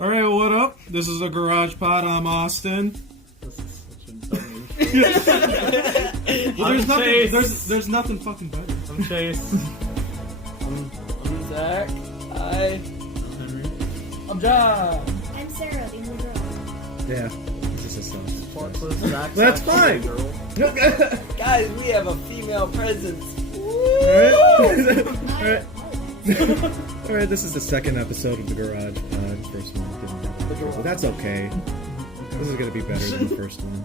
Alright, what up? This is a Garagepod. I'm Austin. There's nothing fucking better. I'm Chase. I'm Zach. Hi. I'm Henry. I'm John. I'm Sarah, the only girl. Yeah. This is That's fine. Guys, we have a female presence. Alright. Alright, this is the second episode of the Garage Pod. First one didn't but that's okay. This is gonna be better than the first one.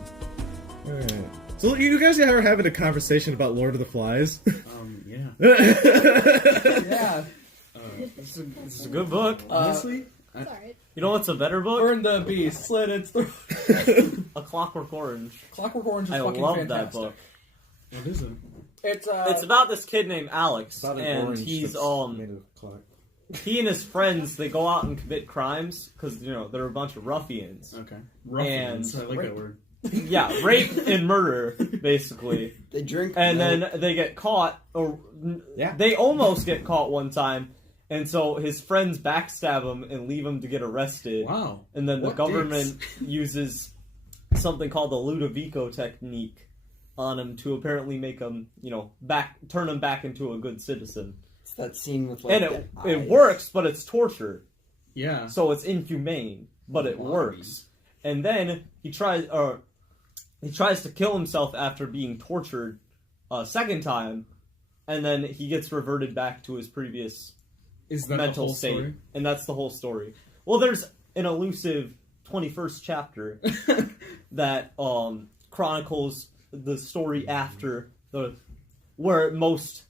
Alright. So you guys are having a conversation about Lord of the Flies? Yeah. Yeah. This is a good book. Honestly, It's alright. You know what's a better book? Burn the Beast. Slit its throat. A Clockwork Orange. Clockwork Orange is I fucking love fantastic. that book. What is it? It's about this kid named Alex, It's about an and orange he's that's made of a clock. he and his friends, they go out and commit crimes because they're a bunch of ruffians. Okay. Ruffians. And I like that word. Yeah, rape and murder, basically. they drink And milk. then they get caught, or Yeah. they almost get caught one time, and so his friends backstab him and leave him to get arrested. Wow. And then the What government uses something called the Ludovico technique on him to apparently make him, turn him back into a good citizen. It's that scene with like And the it eyes. works, but it's torture. Yeah. So it's inhumane, but it Wow. works. And then he tries to kill himself after being tortured a second time, and then he gets reverted back to his previous Is that mental the whole state. story? And that's the whole story. Well, there's an elusive 21st chapter that chronicles the story after where most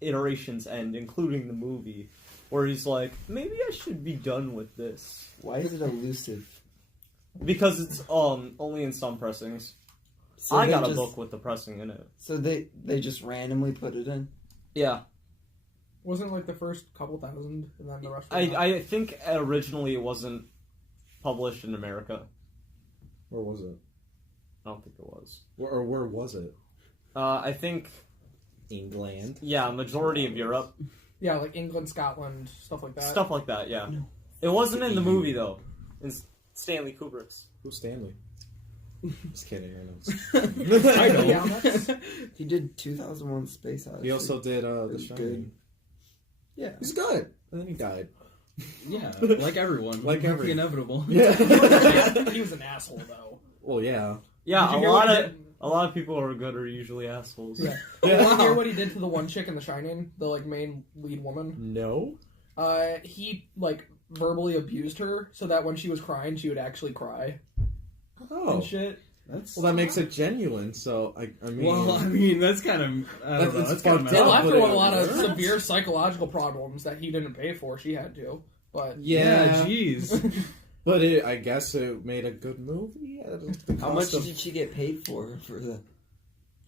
iterations end, including the movie, where he's like, maybe I should be done with this. Why is it elusive? Because it's only in some pressings. So I they got a just- book with the pressing in it. So they just randomly put it in. Yeah. Wasn't it like the first couple thousand and then the rest of I think originally it wasn't published in America. Where was it? I don't think it was. Or where was it? I think, England. yeah, majority of Europe. Yeah, like England, Scotland, stuff like that. Stuff like that, yeah. No. It wasn't in the movie, though. In Stanley Kubrick's. Who's Stanley? Just kidding, I know. I know. Yeah, that's, He did 2001 Space Odyssey. He also did The was Shining. good. Yeah. He's good. And then he died. Yeah. Like everyone. Like The everyone. inevitable. Yeah. he was an asshole though. Well, yeah. Yeah, Did you a hear lot what he of did? a lot of people who are good are usually assholes. Yeah. Yeah. Did you hear what he did to the one chick in The Shining, the like main lead woman? No. He like verbally abused her so that when she was crying, she would actually cry Oh. and shit. That's. Well, that makes it genuine, so I mean... Well, I mean, that's kind of. I don't know. That's That's kind of fucked They up. messed left up. her with a lot of What? severe psychological problems that he didn't pay for. She had to, but Yeah, Jeez. but I guess it made a good movie. At the How much cost of- did she get paid for the?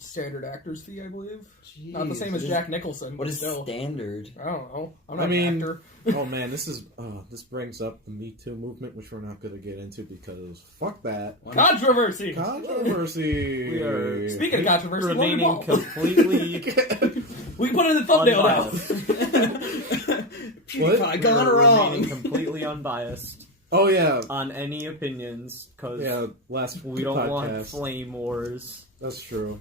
standard actor's fee, I believe. Jeez, Not the same as Jack Nicholson. What but is still. standard? I don't know. I'm I not mean- an actor. Oh man, this brings up the Me Too movement, which we're not going to get into because fuck that Controversy. controversy. We are- Speaking of controversy, Remaining Logan Paul. completely We can put it in the thumbnail now. PewDiePie gone wrong. remaining completely unbiased Oh yeah, on any opinions because yeah. Last we don't want podcast. flame wars. That's true.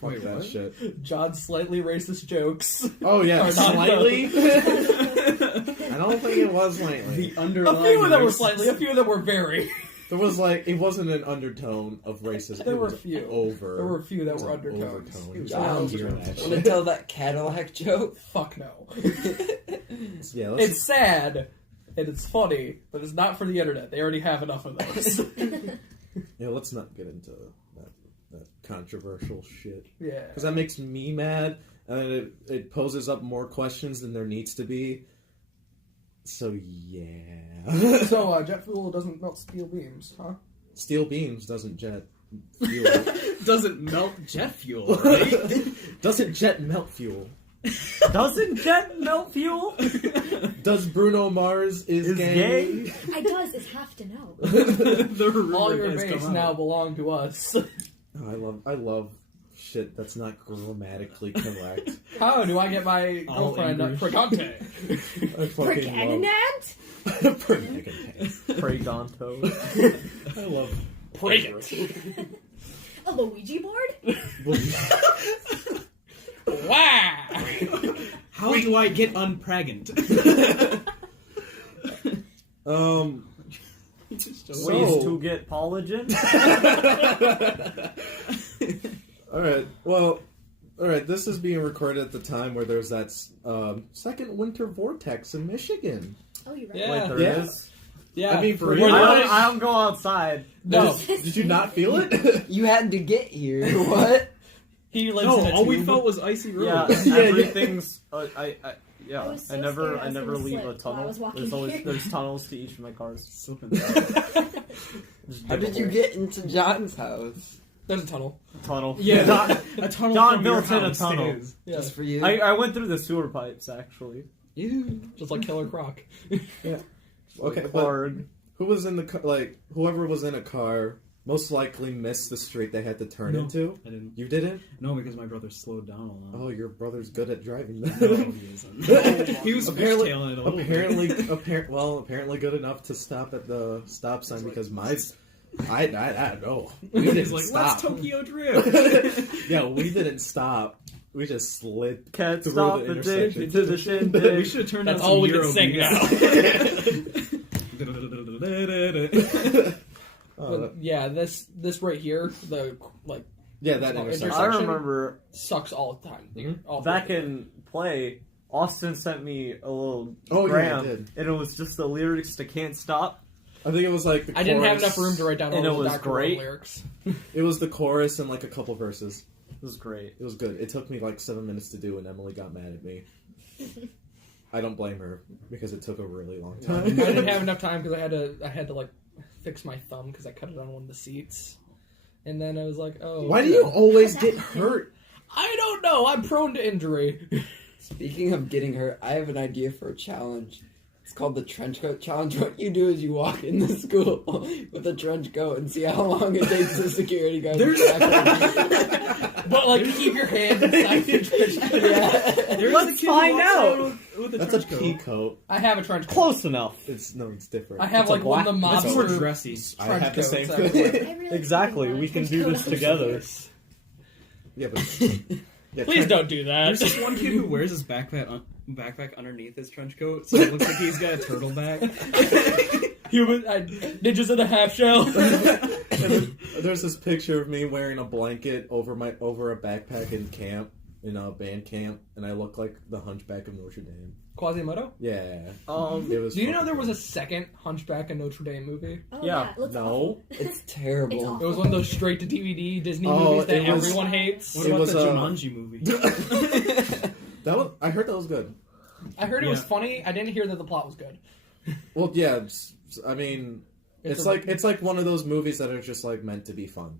Fuck Wait, that what? shit. John's slightly racist jokes. Oh yeah, Or not slightly. I don't think it was slightly. The A underlying. few of them were racism. slightly, a few of them were very. There was it wasn't an undertone of racism. There it were was a few. over. There were a few that It was were an undertones. overtone. John, Hear that Want to shit. tell that Cadillac joke? Fuck no. Yeah, let's, It's sad, and it's funny, but it's not for the internet. They already have enough of those. let's not get into that controversial shit. Yeah. Because that makes me mad, and then it poses up more questions than there needs to be. So, yeah. So, jet fuel doesn't melt steel beams, huh? Steel beams doesn't jet fuel. Doesn't melt jet fuel, right? Doesn't jet melt fuel. Doesn't jet melt fuel? Does Bruno Mars is gay? I does is have to know. The rumor All your has base come now out. belong to us. Oh, I love shit, that's not grammatically correct. How do I get my All girlfriend English. Pregante? I fucking love Pregnant? Pregonto. I love A Luigi board? Wow! How do I get unpregnant? Ways to get collagen. Alright, this is being recorded at the time where there's that second winter vortex in Michigan. Oh, you're right. Yeah. Wait, there Yeah. is? Yeah, I mean, for we're real? not- I don't go outside. No, Did you not feel it? You had to get here. What? he lives No, in a all we tube. felt was icy Yeah, roads. everything's. I Yeah, was so I never scared I was gonna leave a slip while I tunnel. was walking There's always here. there's tunnels to each of my cars. Slipping down. Just How dig a did you hole. get into John's house? There's a tunnel. tunnel? Yeah, Don, a tunnel Don from your built in a house tunnel. stays. Yeah, Just for you? I went through the sewer pipes actually. just like Killer Croc. Okay, but Clark. who was in the car? Like, whoever was in a car most likely missed the street they had to turn No. into. I didn't. You didn't? No, because my brother slowed down a lot. Oh, your brother's good at driving. No, he isn't. He was Apparently- fishtailing it a little bit. apparently good enough to stop at the stop sign because I don't know. We didn't He's like, stop. let's Tokyo Drift. Yeah, we didn't stop. We just slid Can't through stop the the intersection. dick to the We shindig. should have turned That's on all some we Euro can sing beats. But yeah, this right here, the like Yeah, that Oh, intersection. I intersection? remember sucks all the time. Mhm. All back the- in play, Austin sent me a little Oh, yeah, gram, he did. and it was just the lyrics to "Can't Stop." I think it was like the I didn't have chorus. enough room to write down all And it the was Dr. great. Ron lyrics. It was the chorus and like a couple verses. It was great. It was good. It took me like 7 minutes to do, and Emily got mad at me. I don't blame her because it took a really long I time. didn't have enough time because I had to like fix my thumb because I cut it on one of the seats, and then I was like, oh, Why do you always get hurt? I don't know. I'm prone to injury. Speaking of getting hurt, I have an idea for a challenge. It's called the trench coat challenge. What you do is you walk into school with a trench coat and see how long it takes the security guard to tackle But like keep your hand inside your trench coat. Yeah. There's Let's a kid who find walks out. around with a That's a trench coat. pea coat. I have a trench coat. Close enough. It's different. I have It's a like one of the black- That's more mobster dressy. I trench have the coats same everywhere. thing. I really Exactly. want a We can trench do coat this on. together. Yeah, but yeah, Please don't do that. There's this one kid who wears his backpack underneath his trench coat, so it looks like he's got a turtleback. Human ninjas in a half shell. There's this picture of me wearing a blanket over a backpack in camp, in a band camp, and I look like the Hunchback of Notre Dame. Quasimodo. Yeah. It was. Do you know fucking there was a cool. second Hunchback in Notre Dame movie? Oh, Yeah. yeah. It looks No. awful. It's terrible. It's awful. It was one of those straight to DVD Disney Oh, movies that it was- everyone hates. What It about was, the uh, Jumanji movie? I heard that was good. I heard it was Yeah. funny. I didn't hear that the plot was good. Well, yeah. I mean, it's like one of those movies that are just like meant to be fun.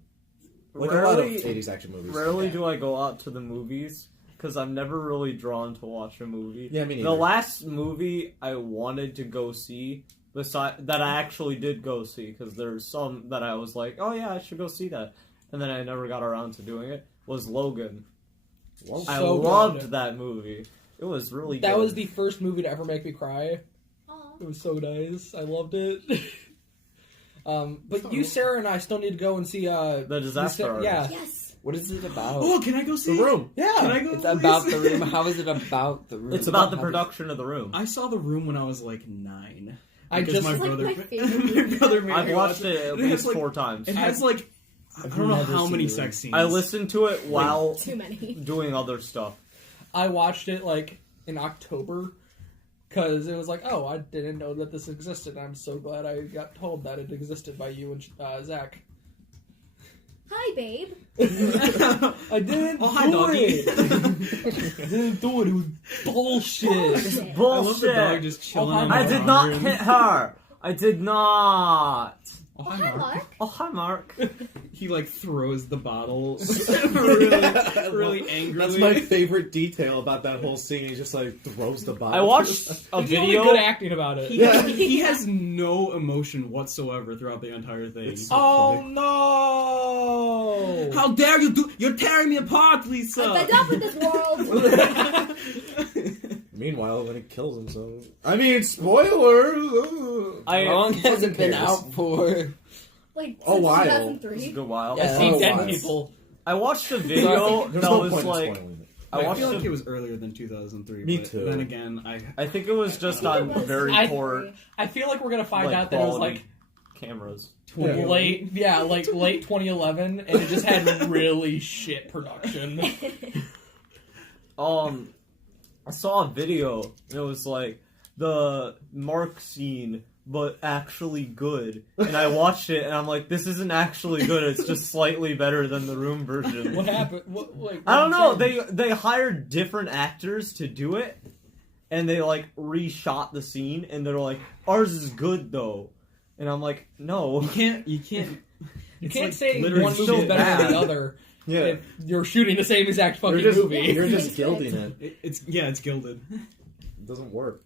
Like a lot of Rarely- 80s action movies. Rarely Yeah. do I go out to the movies because I'm never really drawn to watch a movie. Yeah, me neither. The last movie I wanted to go see, that I actually did go see, because there's some that I was like, oh yeah, I should go see that, and then I never got around to doing it, was Logan. I So loved good. that movie. It was really good. That was the first movie to ever make me cry. Aw. It was so nice. I loved it. But you, Sarah, and I still need to go and see The Disaster Artist. Yeah. Yes. What is it about? Oh, can I go see The Room. Yeah. Can I go? It's please? about the room. How is it about the room? It's about the How does- production of The Room. I saw The Room when I was like 9. I Because just my It's like brother, my favorite movie. my brother made I've me watched watch it at It has, least like, 4 times. It has like I I've don't know never how seen many The sex scenes. I listened to it while Too many. doing other stuff. I watched it like in October because it was like, oh, I didn't know that this existed. I'm so glad I got told that it existed by you and Zach. Hi, babe. I didn't Oh, hi, do doggy. it. I didn't do it. It was bullshit. Bullshit. I love the dog Bullshit. just chilling. Oh, on I the did not laundry. hit her. I did not. Oh, Oh, hi, Mark. Oh, hi, Mark. He like throws the bottle really angrily. That's my favorite detail about that whole scene. He just like throws the bottle. I watched a He's really video. good acting about it. He has no emotion whatsoever throughout the entire thing. It's so Oh no! How dare you do? You're tearing me apart, Lisa. I'm fed up with this world. Meanwhile, when he kills himself, I mean, spoilers. How long has it been cares? out for? Like, A since while. It's a 2003. good while. Yeah. I've seen Oh, dead wow. people. I watched a video There's that no was point in like. spoiling it. I I watched. feel like a- it was earlier than 2003. Me but too. Then again, I think it was just on very I- poor I feel like we're gonna find like, out that it was quality like cameras. late 2011, and it just had really shit production. I saw a video, and it was like the Mark scene, but actually good. And I watched it, and I'm like, this isn't actually good. It's just slightly better than the Room version. What happened? What, like, I don't know. what changed? They hired different actors to do it, and they like reshot the scene, and they're like, ours is good though. And I'm like, no. you can't. You It's can't like say literally one so movie's better than bad. the other. Yeah, If you're shooting the same exact fucking you're just, movie. You're just It's gilding it. It's gilded. It doesn't work.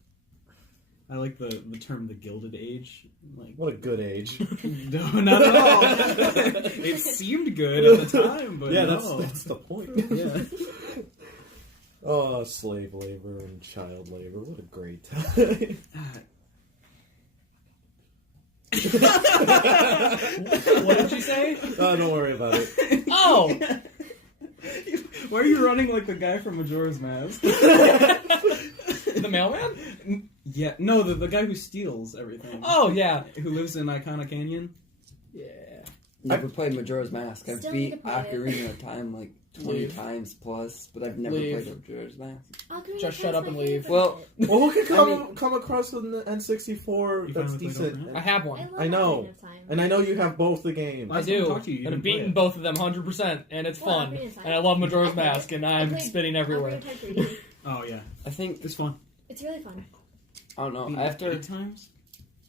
I like the term the Gilded Age. Like, What a good age. no, not at all. It seemed good at the time, but Yeah, no. that's the point. Yeah. Oh, slave labor and child labor. What a great time. What did you say? Oh, don't worry about it. Oh! Why are you running like the guy from Majora's Mask? The mailman? Yeah, no, the guy who steals everything. Oh, yeah. Who lives in Iconic Canyon? Yeah. Never played Majora's Mask. I've Still beat need to play it. Ocarina of Time like 20 Leave. times plus, but I've never Leave. played Majora's Mask. Ocarina Just of shut Time's up my and leave. favorite. Well, Well, who could I come across with an N64 You that's finally played decent? Ocarina? I have I one. love I know. Ocarina of Time. And I know you have both the games. I Last do. time I talked to you, you and I've didn't play beaten it. both of them 100%, and it's Well, fun. Ocarina of Time. And I love Majora's I played- Mask, and I I'm played spinning everywhere. Ocarina of Time 3D. Oh yeah, I think, it's fun. It's really fun. I don't know, Beat after 8 times.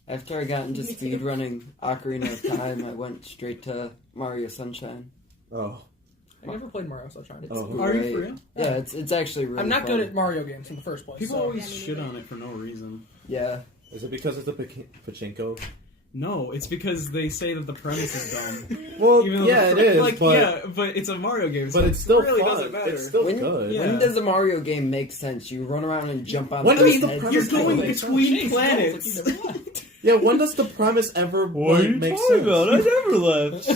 I got into Me too. speedrunning Ocarina of Time, I went straight to Mario Sunshine. Oh. I never played Mario Sunshine. It's Oh. Are you Great. for real? Yeah, it's actually really I'm not fun. good at Mario games in the first place. People so. always Yeah, me shit neither. on it for no reason. Yeah. Is it because it's the pachinko? No, it's because they say that the premise is dumb. Well, Even though yeah, the it is, like, but yeah, but it's a Mario game, so but it's still it really fun. doesn't matter. It's still When- good. Yeah. When does a Mario game make sense? You run around and jump on When the does heads the and premise kill going them. between Jeez, planets. sounds like you never left. Yeah, when does the premise ever What are you make talking sense? about? I never left.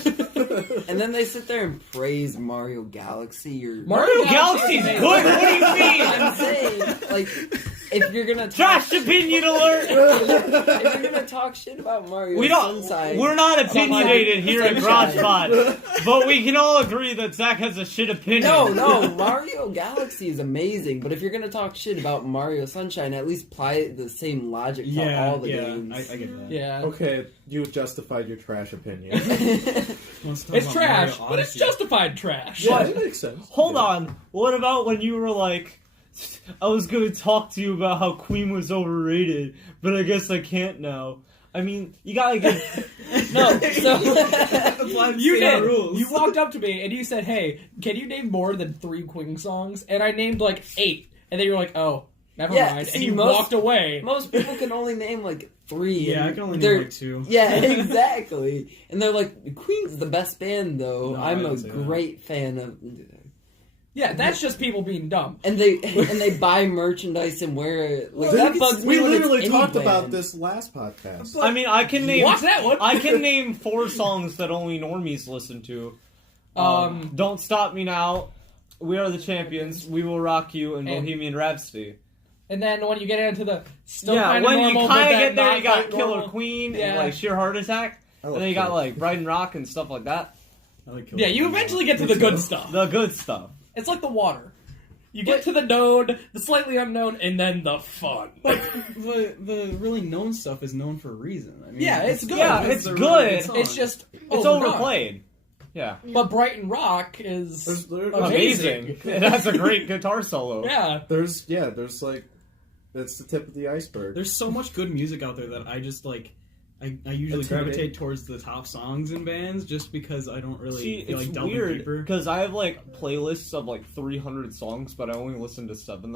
And then they sit there and praise Mario Galaxy or Mario Galaxy's Galaxy is good. What do you mean? I'm saying, like, if you're gonna talk, Trash opinion alert. if you're gonna talk shit about Mario We don't. Sunshine, We're not opinionated here at Sunshine. Garagepod, but we can all agree that Zach has a shit opinion. No, Mario Galaxy is amazing, but if you're gonna talk shit about Mario Sunshine, at least apply the same logic to Yeah, all the yeah, games. I get that. Yeah. Okay, you justified your trash opinion. Let's talk It's about trash, Mario but it's Odyssey. justified trash. Yeah, it makes sense. Hold on. What about when you were like, I was going to talk to you about how Queen was overrated, but I guess I can't now. I mean, you gotta get. No, so Apply the you same did. rules. You walked up to me and you said, "Hey, can you name more than 3 Queen songs?" And I named like 8, and then you were like, "Oh, never Yeah, mind," see, and you most- walked away. Most people can only name like 3. Yeah, and I can only they're- name like 2. Yeah, exactly. And they're like, Queen's the best band, though. No, I I'm a didn't say that. great fan of. Yeah, that's just people being dumb. And they buy merchandise and wear it. Like, Dude, that bugs me. we when it's literally any talked band. about this last podcast. I mean, I can name. Watch that one. I can name 4 songs that only normies listen to. Don't Stop Me Now, We Are the Champions, We Will Rock You, and And- Bohemian Rhapsody. And then when you get into the still Yeah, kind of when normal, you but kind of then get there, not you got quite Killer normal. Queen Yeah. and like Sheer Heart Attack, I and love then you got Killer like Brighton Rock and stuff like that. I like Yeah, you eventually get to the good stuff. The good stuff. It's like the water. You get to the known, the slightly unknown, and then the fun. The really known stuff is known for a reason. I mean, Yeah, it's good. Yeah, because it's they're good. really songs. It's just It's overdone. overplayed. Yeah. But Brighton Rock is There's amazing. It has a great guitar solo. Yeah. there's like, that's the tip of the iceberg. There's so much good music out there that I just like I usually Intimidating. gravitate towards the top songs in bands just because I don't really See, feel it's like delving weird deeper. because I have like playlists of like 300 songs, but I only listen to seven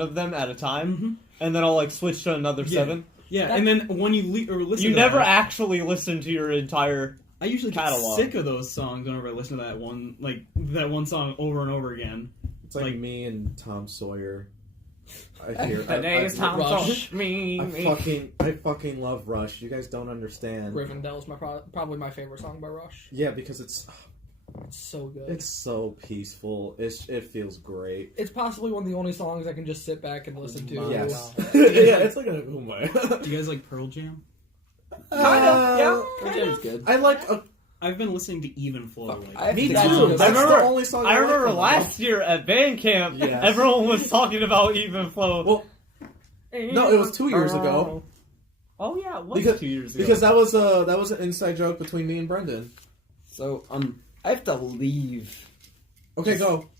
of them at a time, Mhm. and then I'll like switch to another Yeah. 7. Yeah, That- and then when you listen You to never that, actually listen to your entire. I usually get catalog. sick of those songs whenever I listen to that one song over and over again. It's like me and Tom Sawyer. I hear. Today's Tom Rush. I fucking love Rush. You guys don't understand. Rivendell's probably my favorite song by Rush. Yeah, because it's So good. so peaceful. It feels great. It's possibly one of the only songs I can just sit back and listen to. Yes. Wow. Yeah, it's like a oh my. Do you guys like Pearl Jam? Kinda, yeah. Pearl Jam's good. I like. I've been listening to Even Flow. Like, I have Me to too. download That's it. I remember- the only song I remember like last year at band camp, Yes. everyone was talking about Even Flow. Well, no, it was 2 years ago. Oh yeah, it was Because- 2 years ago. Because that was an inside joke between me and Brendan. So, I have to leave. Okay, go.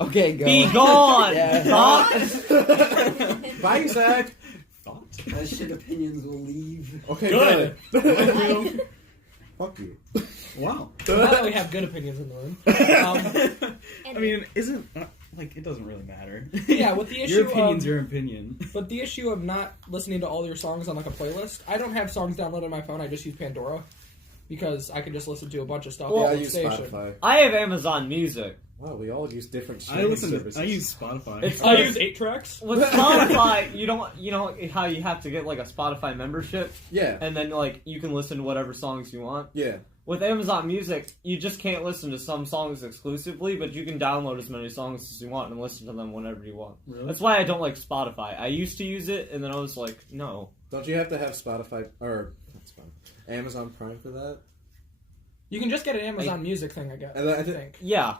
Okay, go. Be gone! Yeah. Stop. Bye, Zach. thought? My shit opinions will leave. Okay, Good. good. Fuck you. Wow. Now that we have good opinions in the room. I mean, isn't like it doesn't really matter. Yeah, with the issue your opinion's of- your opinion. But the issue of not listening to all your songs on like a playlist, I don't have songs downloaded on my phone. I just use Pandora because I can just listen to a bunch of stuff. Yeah, on I the use station. Spotify. I have Amazon Music. Wow, we all use different I streaming listen. services. I use Spotify. It's I use 8 tracks. With Spotify, you know how you have to get like a Spotify membership, Yeah, and then like you can listen to whatever songs you want. yeah. With Amazon Music, you just can't listen to some songs exclusively, but you can download as many songs as you want and listen to them whenever you want. Really? That's why I don't like Spotify. I used to use it, and then I was like, no. Don't you have to have Spotify or not Spotify, Amazon Prime for that? You can just get an Amazon Music thing, I guess. And I I think- think. Yeah,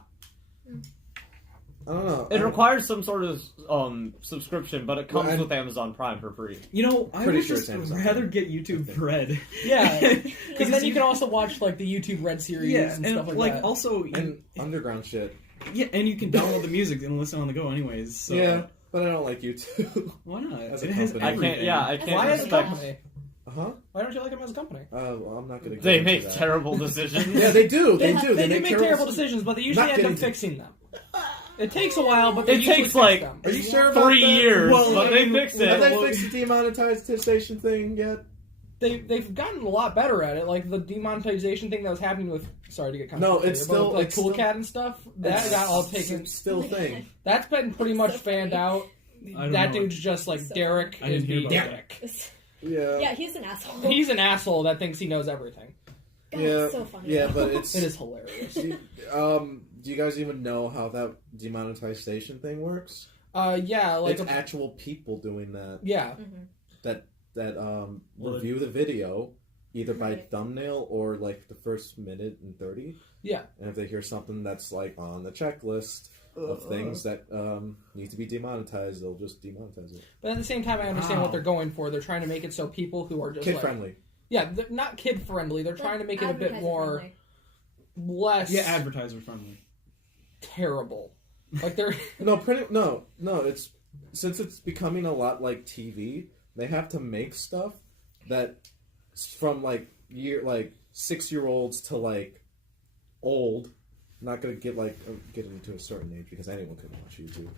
I don't know. it requires some sort of subscription, but it comes Well, with Amazon Prime for free. You know, I Pretty would sure just it's Amazon. rather get YouTube Red. Yeah, because then you can also watch like the YouTube Red series Yeah, and and stuff like like that. also, and underground shit. yeah, and you can download the music and listen on the go anyways. So Yeah, but I don't like YouTube. why not? As a It has company. I everything. can't. Yeah, I can't Why as a respect. company? huh? Why don't you like them as a company? Well, I'm not gonna. Get They into make that. terrible decisions. Yeah, they do. They They do. do make terrible decisions, but they usually Not end up getting to- fixing them. It takes a while, but they It usually takes, fix like, them. Are you sure about 3 that? years, Well, but they fixed Have it. they fixed the demonetization thing yet? They've gotten a lot better at it. Like the demonetization thing that was happening with. Sorry to get kind of No, it's still- like it's Cool still- Cat and stuff. That got all taken. It's still a thing. That's been pretty much So fanned out. I don't That know. dude's just like So Derek I didn't is hear being about Dick. Yeah. Yeah, he's an asshole. He's an asshole that thinks he knows everything. God, Yeah. it's so funny. Yeah, but it's. It is hilarious. Do you guys even know how that demonetization thing works? Yeah, like It's actual people doing that. yeah. Mhm. Well, Review the video either by Right. thumbnail or like the first minute and 30. Yeah. And if they hear something that's like on the checklist of things that need to be demonetized, they'll just demonetize it. But at the same time, I understand Wow. what they're going for. They're trying to make it so people who are just Kid like, friendly. yeah, they're not kid friendly. They're trying to make it a bit more less Yeah, advertiser friendly. terrible. Like they're No, it's since it's becoming a lot like TV, they have to make stuff that from like 6-year-olds to like old, not gonna get into a certain age because anyone can watch YouTube,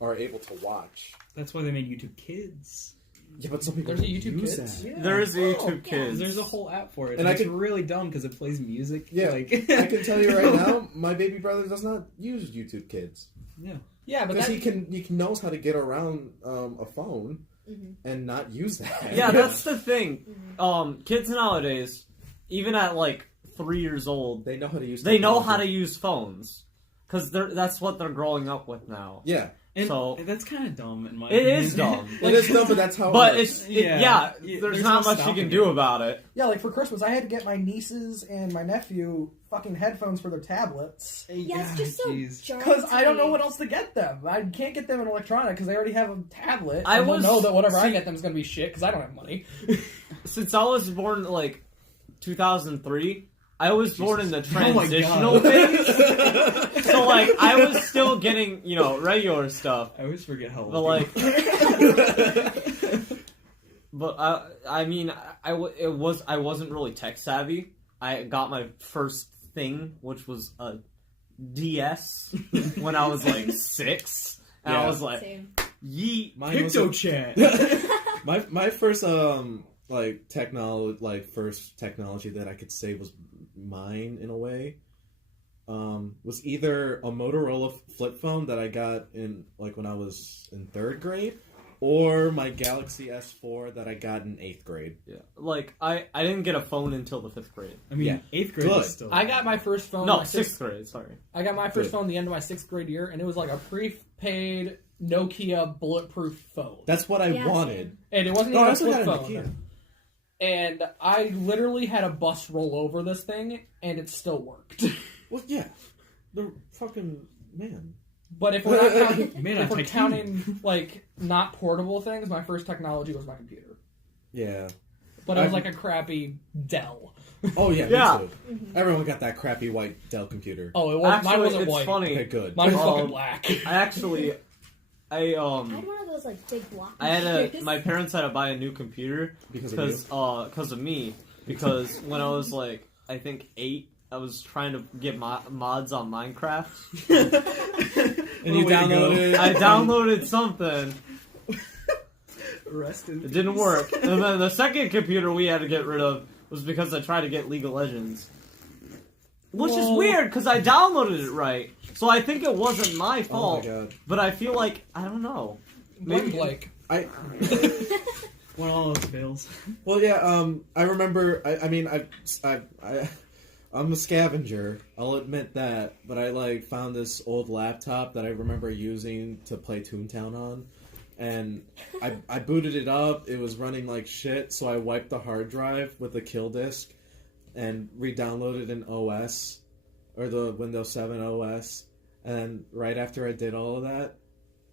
are able to watch. That's why they made YouTube Kids. Yeah, but some people There's a don't YouTube use Kids? that. There is a Oh, YouTube yeah. Kids. There's a whole app for it, And and I it's can- really dumb because it plays music. Yeah, like I can tell you right now, my baby brother does not use YouTube Kids yeah, but because that, he knows how to get around a phone Mhm. and not use that. Yeah, that's the thing. Mhm. Kids nowadays, even at like 3 years old, they know how to use. they know how to technology. use phones because that's what they're growing up with now. Yeah, and So- that's kind of dumb in my It opinion. is dumb. it is dumb, but that's how. But it works. it's Yeah. there's There's not no much you stopping can do it. about it. Yeah, like for Christmas, I had to get my nieces and my nephew fucking headphones for their tablets. Yeah, it's just so jeez. jarring. Because to I don't know me. what else to get them. I can't get them an electronic because they already have a tablet. I and they'll was- know that whatever I see- get them is going to be shit because I don't have money. Since I was born like 2003, I was born in the Oh my transitional God. phase. So like I was still getting regular stuff, I always forget how old but like But I mean, I wasn't really tech savvy. I got my first thing, which was a DS, when I was like 6, and I was like, Same. yeet. Mine was PictoChat. my first first technology that I could say was mine in a way. Was either a Motorola flip phone that I got in when I was in 3rd grade, or my Galaxy S4 that I got in 8th grade. Yeah, like I didn't get a phone until the 5th grade. I mean, Yeah. 8th grade Good. is still. I got my first phone. No, my 6th grade. Sorry. I got my first Good. phone the end of my 6th grade year, and it was like a prepaid Nokia bulletproof phone. That's what I Yeah, wanted. same. And it wasn't No, I even a also flip had a phone. Nokia. And I literally had a bus roll over this thing, and it still worked. Well, yeah. The fucking man. But if we're not counting, Made if out we're of titanium. counting like not portable things, my first technology was my computer. Yeah. But it was I- like a crappy Dell. Oh yeah. Yeah. Me too. Everyone got that crappy white Dell computer. Oh, it was. Actually, Mine wasn't it's white. funny. Okay, good. Mine was Um, fucking black. I actually, I had one of those like big block. I had computers. my parents had to buy a new computer Because of you. because of me. Because when I was like, I think 8, I was trying to get mods on Minecraft. And you downloaded. I downloaded something. Rest in It didn't work. And then the second computer we had to get rid of was because I tried to get League of Legends. Which is Whoa. weird, because I downloaded it right. So I think it wasn't my Oh my fault. god. But I feel like, I don't know. Maybe Blake. I. One of all those fails. Well, yeah. I remember. I'm a scavenger. I'll admit that. But I found this old laptop that I remember using to play Toontown on, and I booted it up. It was running like shit, so I wiped the hard drive with the kill disk, and re-downloaded an OS, or the Windows 7 OS. And right after I did all of that,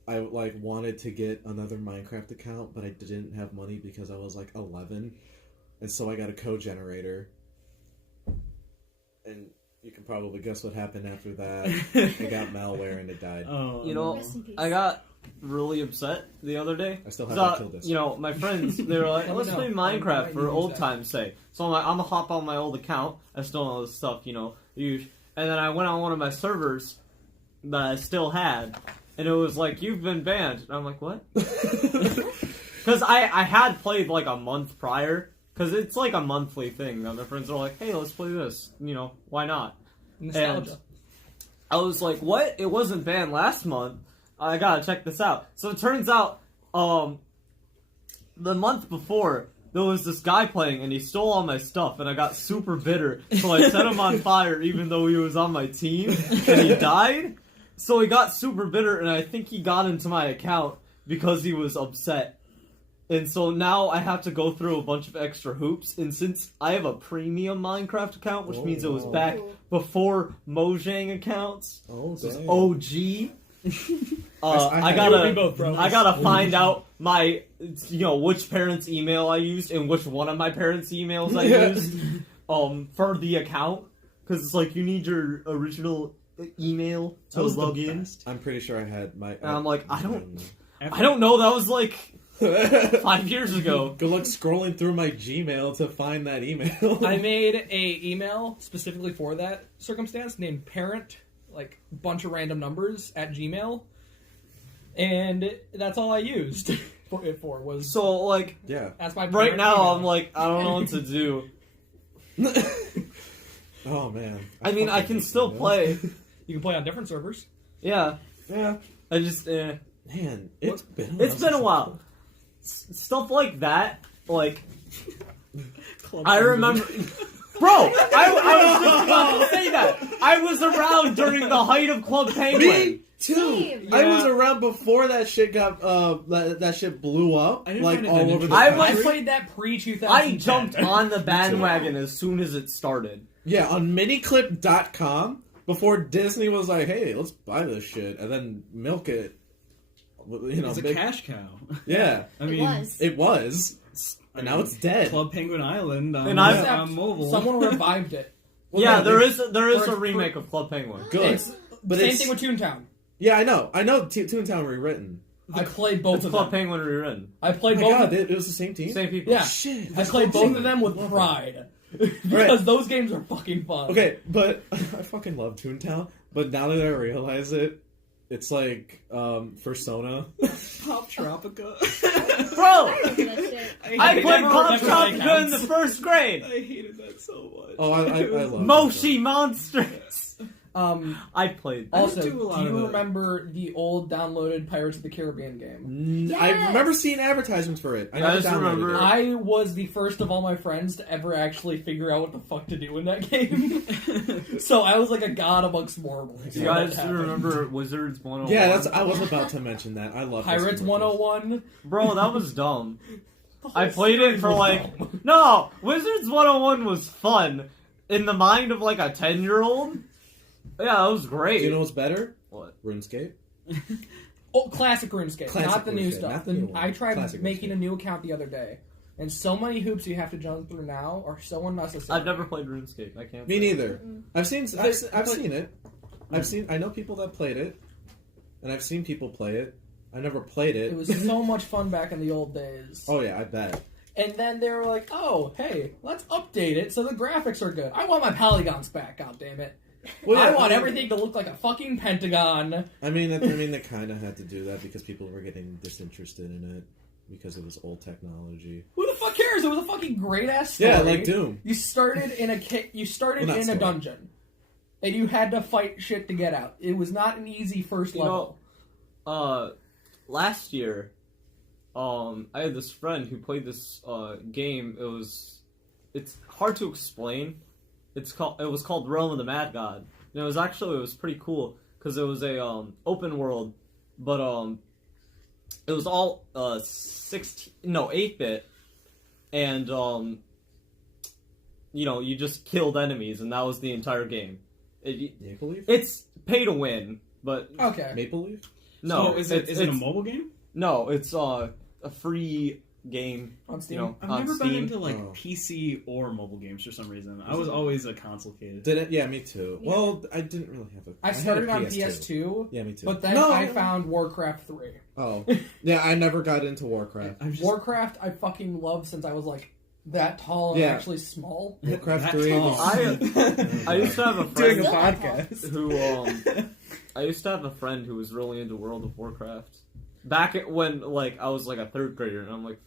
I wanted to get another Minecraft account, but I didn't have money because I was 11, and so I got a code generator. And you can probably guess what happened after that. I got malware and it died. Oh, You know, Rest in peace. I got really upset the other day. I still have So, that kill disc. you know, my friends, they were like, Let me let's know. play I Minecraft might for use old that. time's sake. So I'm like, I'm gonna hop on my old account. I still know this stuff, you know. And then I went on one of my servers that I still had, and it was like, you've been banned. And I'm like, what? Because I had played a month prior, because it's a monthly thing. And my friends are like, hey, let's play this. You know, why not? Nostalgia. And I was like, what? It wasn't banned last month. I gotta check this out. So it turns out, the month before, there was this guy playing, and he stole all my stuff, and I got super bitter. So I set him on fire, even though he was on my team, and he died. So he got super bitter, and I think he got into my account because he was upset. And so now I have to go through a bunch of extra hoops, and since I have a premium Minecraft account, which means it was wow. back before Mojang accounts, Oh, this is dang. OG. I I had- we both broke. I gotta find out my, which parent's email I used and which one of my parents' emails I Yeah. used, for the account, because it's you need your original email to That was the log in. best. I'm pretty sure I had my. And I'm like, I don't After- know. That was 5 years ago. Good luck scrolling through my Gmail to find that email. I made a email specifically for that circumstance named parent, bunch of random numbers at Gmail, and that's all I used for it for was So Yeah. as my right parent now, email. I'm I don't know what to do. Oh man. I mean, I can still play. You can play on different servers. Yeah, Yeah. I just Man, it's been. it's been a while. Stuff like that, Club I Penguin. remember. Bro, I was just about to say that. I was around during the height of Club Penguin. Me too. Same. I was Yeah. around before that shit got that shit blew up I didn't find it all that over the. I I was- played that pre-2010. I jumped on the bandwagon as soon as it started. Yeah, on miniclip.com before Disney was like, "Hey, let's buy this shit and then milk it." You know, It's a big- cash cow. Yeah, I It mean, was. it was, and now it's dead. Club Penguin Island on, And I've- on mobile. Someone revived it. Well, Yeah, no, there they- is for- a remake of Club Penguin. Good, It's but same it's thing with Toontown. yeah, I know, Toontown rewritten, I played both It's of Club them. Penguin Rerun. I Oh played my both. god, it was the same team? Same people. Yeah. Shit. I played both of them with Love it. pride. Because those games are fucking fun. Okay, but I fucking love Toontown, but now that I realize it, it's like, Persona. Pop Tropica. Bro! I remember that shit. I hated played that. Pop never Tropica in counts. the first grade! I hated that so much. Oh, I It was- love Moshi Monsters! I played that. Also, do a lot do of you the- remember the old downloaded Pirates of the Caribbean game? I Yes! remember seeing advertisements for it. I Yeah, I never just downloaded remember- it. I was the first of all my friends to ever actually figure out what the fuck to do in that game. So I was like a god amongst mortals. You when guys that happened. remember Wizards 101? Yeah, I was about to mention that. I love Pirates those commercials. 101? Bro, that was dumb. The whole I played it series for was like... dumb. No! Wizards 101 was fun. In the mind of like a 10-year-old? Yeah, it was great. Do you know what's better? What? RuneScape. Oh, classic RuneScape, Classic not the new RuneScape, stuff. not the new one. I tried Classic making RuneScape. a new account the other day, and so many hoops you have to jump through now are so unnecessary. I've never played RuneScape. I can't. Me say. neither. I've seen it. I know people that played it, and I've seen people play it. I never played it. It was so much fun back in the old days. Oh yeah, I bet. And then they were like, "Oh, hey, let's update it so the graphics are good. I want my polygons back. God damn it! Well, I yeah, want mean- everything to look like a fucking pentagon." I mean, they kind of had to do that because people were getting disinterested in it because it was old technology. Who the fuck cares? It was a fucking great ass story. Yeah, like Doom. You started in Well, not in a story. dungeon, and you had to fight shit to get out. It was not an easy first You level. Last year, I had this friend who played this game. It's hard to explain. It was called Realm of the Mad God. And it was pretty cool because it was a open world, but it was all 8-bit, and you just killed enemies, and that was the entire game. Maple Leaf. It's pay to win, but Okay. Maple Leaf. no, So is it a mobile game? No, it's a free game. On Steam? I've On never been Steam. into like Oh. PC or mobile games for some reason. I was always a console kid. Did it? Yeah, me too. Yeah. Well, I didn't really have a. I had a started on PS2, Yeah, me too. but then No! I found Warcraft 3. Oh, yeah, I never got into Warcraft. I'm just Warcraft I fucking love since I was like that tall and Yeah. actually small. Warcraft that 3 tall. was. I used to have a doing a friend podcast. who was really into World of Warcraft. Back when I was like a third grader, and I'm like,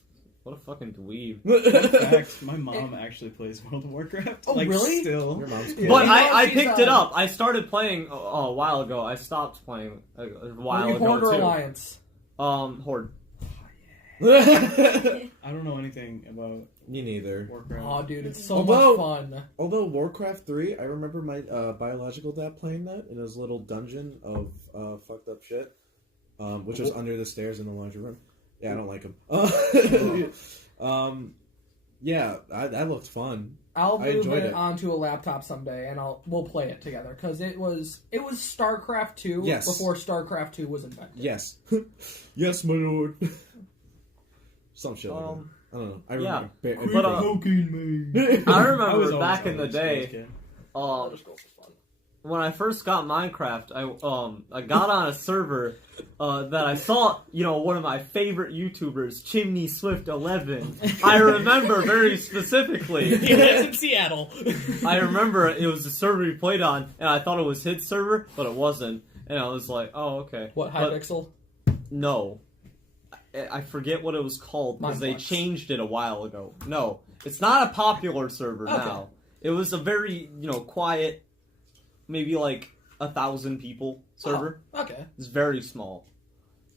what a fucking dweeb. In fact, my mom actually plays World of Warcraft. Oh, really? Still. Your mom's Yeah. But You know, I she's, picked it up. I started playing a while ago. I stopped playing a while Were you ago Horde or too. Alliance? Horde. I don't know anything about Me neither. Warcraft. Oh, dude, it's so Although- much fun. Although Warcraft 3, I remember my biological dad playing that in his little dungeon of fucked up shit, which was under the stairs in the laundry room. Yeah, I don't like him. Yeah, that looked fun. I'll I move enjoyed it it. onto a laptop someday, and we'll play it together because it was StarCraft 2 Yes. before StarCraft 2 was invented. Yes. Yes, my lord. Some shit like that. I don't know. I yeah. remember. But, I I was remember always back in the always a day, kid. when I first got Minecraft, I got on a server that I saw, one of my favorite YouTubers, Chimney Swift 11. I remember very specifically. He lives in Seattle. I remember it was the server he played on, and I thought it was his server, but it wasn't. And I was like, oh, okay. What, But Hypixel? no. I forget what it was called, because they Mineplex. changed it a while ago. No. It's not a popular server Okay. now. It was a very, quiet, maybe like 1,000 people server. Oh, okay. It's very small.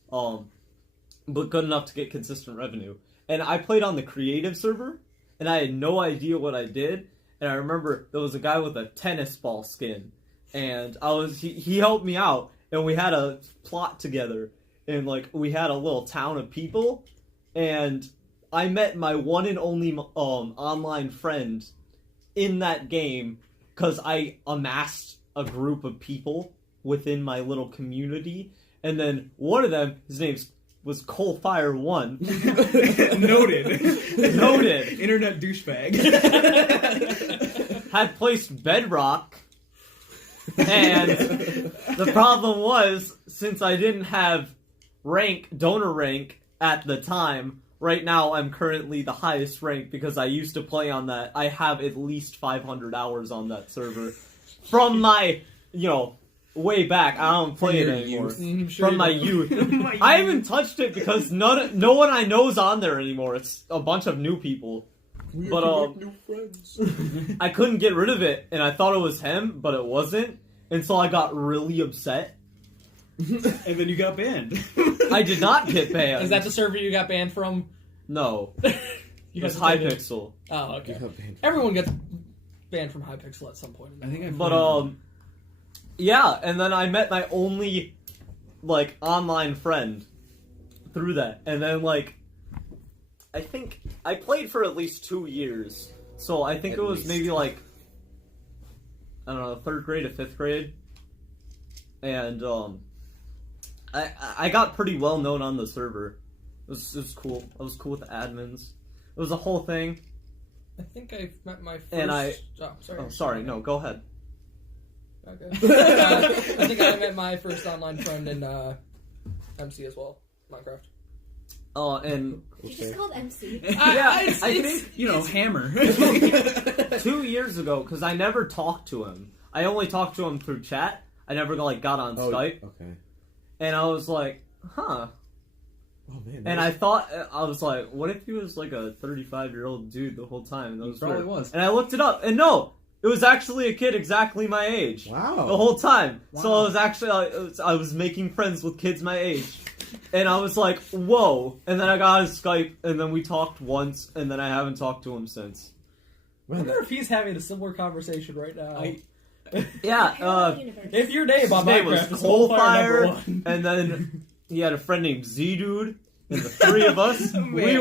But good enough to get consistent revenue. And I played on the creative server, and I had no idea what I did. And I remember there was a guy with a tennis ball skin, and he helped me out, and we had a plot together, and we had a little town of people, and I met my one and only online friend in that game because I amassed a group of people within my little community, and then one of them, his name was Coalfire1. Noted. Internet douchebag. Had placed Bedrock, and the problem was, since I didn't have donor rank at the time. Right now, I'm currently the highest rank because I used to play on that. I have at least 500 hours on that server from my, way back. I don't play it anymore. From my youth. I haven't touched it because no one I know is on there anymore. It's a bunch of new people. But new friends. I couldn't get rid of it, and I thought it was him, but it wasn't. And so I got really upset. And then you got banned. I did not get banned. Is that the server you got banned from? No. You It's hesitated. Hypixel. Oh, okay. You got banned. Everyone gets banned from Hypixel at some point. I think I. But yeah, and then I met my only online friend through that, and then I think I played for at least 2 years, so I think At it was least. maybe I don't know, 3rd grade to 5th grade, and I got pretty well known on the server. It was cool. I was cool with the admins. It was a whole thing. I think I've met my first... And Oh, sorry. Oh, sorry, no, go ahead. Okay. I think I met my first online friend in MC as well. Minecraft. Oh, and He's just called MC. I think Hammer. 2 years ago, because I never talked to him. I only talked to him through chat. I never got on Skype. Okay. And I was like, huh. Oh man. And I thought, I was like, what if he was a 35-year-old dude the whole time? And that He was probably weird. was. And I looked it up, and no, it was actually a kid exactly my age. Wow. The whole time. Wow. So I was actually, I was making friends with kids my age. And I was like, whoa. And then I got his Skype, and then we talked once, and then I haven't talked to him since. I wonder if he's having a similar conversation right now. Yeah, If your name on his name Minecraft was is Coalfire Coalfire, #1. and then he had a friend named Z-Dude, and the three of us, we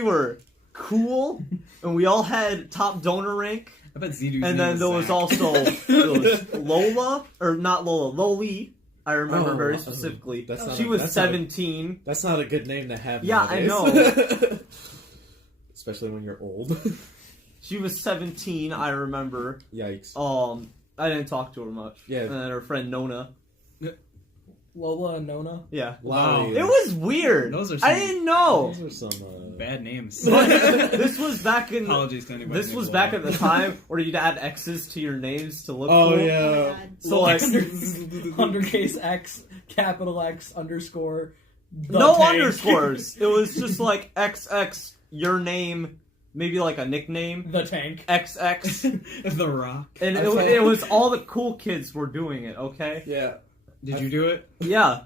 were cool, and we all had top donor rank. I bet Z-Dude's And name then there was Zach. also there was Lola, or not Lola, Loli. I remember Oh, very specifically. that's not She a- was that's not a- 17. That's not a good name to have. Yeah, I nowadays. Especially when you're old. She was 17. I remember. Yikes. I didn't talk to her much. Yeah. And then her friend Nona. Lola and Nona. Yeah. Wow. It was weird. Those are I some- didn't know. Those are some. Bad names. But this was back in. Apologies to anybody. This named was Lola. back at the time where you'd add X's to your names to look Oh cool. yeah. So like, Undercase X, capital X, underscore. the no tank. underscores. It was just like XX, your name, maybe like a nickname. The tank. XX, The Rock. and I thought- it was all the cool kids were doing it. Okay. Yeah. Did you do it? Yeah.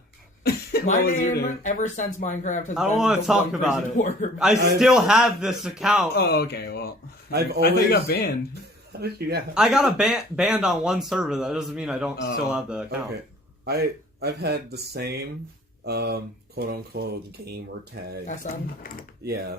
My What was your name, name? ever since Minecraft, has I don't been wanna the talk one about crazy it. dwarf. I still have this account. Oh, okay. Well, I've I thought you always- got banned. How did you have? I got a banned on one server. That doesn't mean I don't Oh. still have the account. Okay. I've had the same quote unquote gamer tag. SM. Yeah,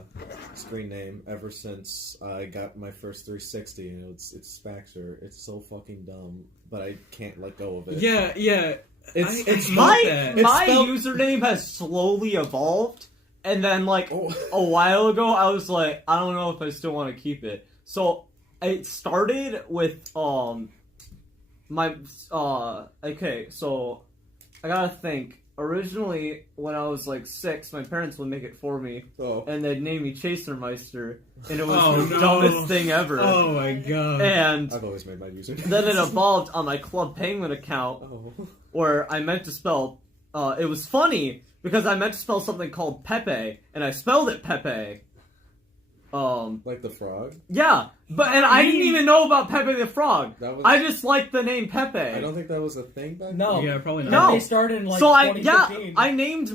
screen name ever since I got my first 360. You know, it's Spaxer. It's so fucking dumb, but I can't let go of it. Yeah, yeah. It's I it's hate My that. It's my spelled- username has slowly evolved, and then Oh. a while ago I was like, I don't know if I still want to keep it. So it started with my okay. So I gotta think. Originally, when I was like 6, my parents would make it for me, Oh. and they'd name me Chasermeister, and it was Oh, the no. dumbest thing ever. Oh my god. And I've always made my user. then it evolved on my Club Penguin account, Oh. where I meant to spell. It was funny because I meant to spell something called Pepe, and I spelled it Pepe. Like the frog. Yeah, and I didn't even know about Pepe the Frog. That was. I just liked the name Pepe. I don't think that was a thing back No. Yeah, probably not. No. They started in like So 2015. I named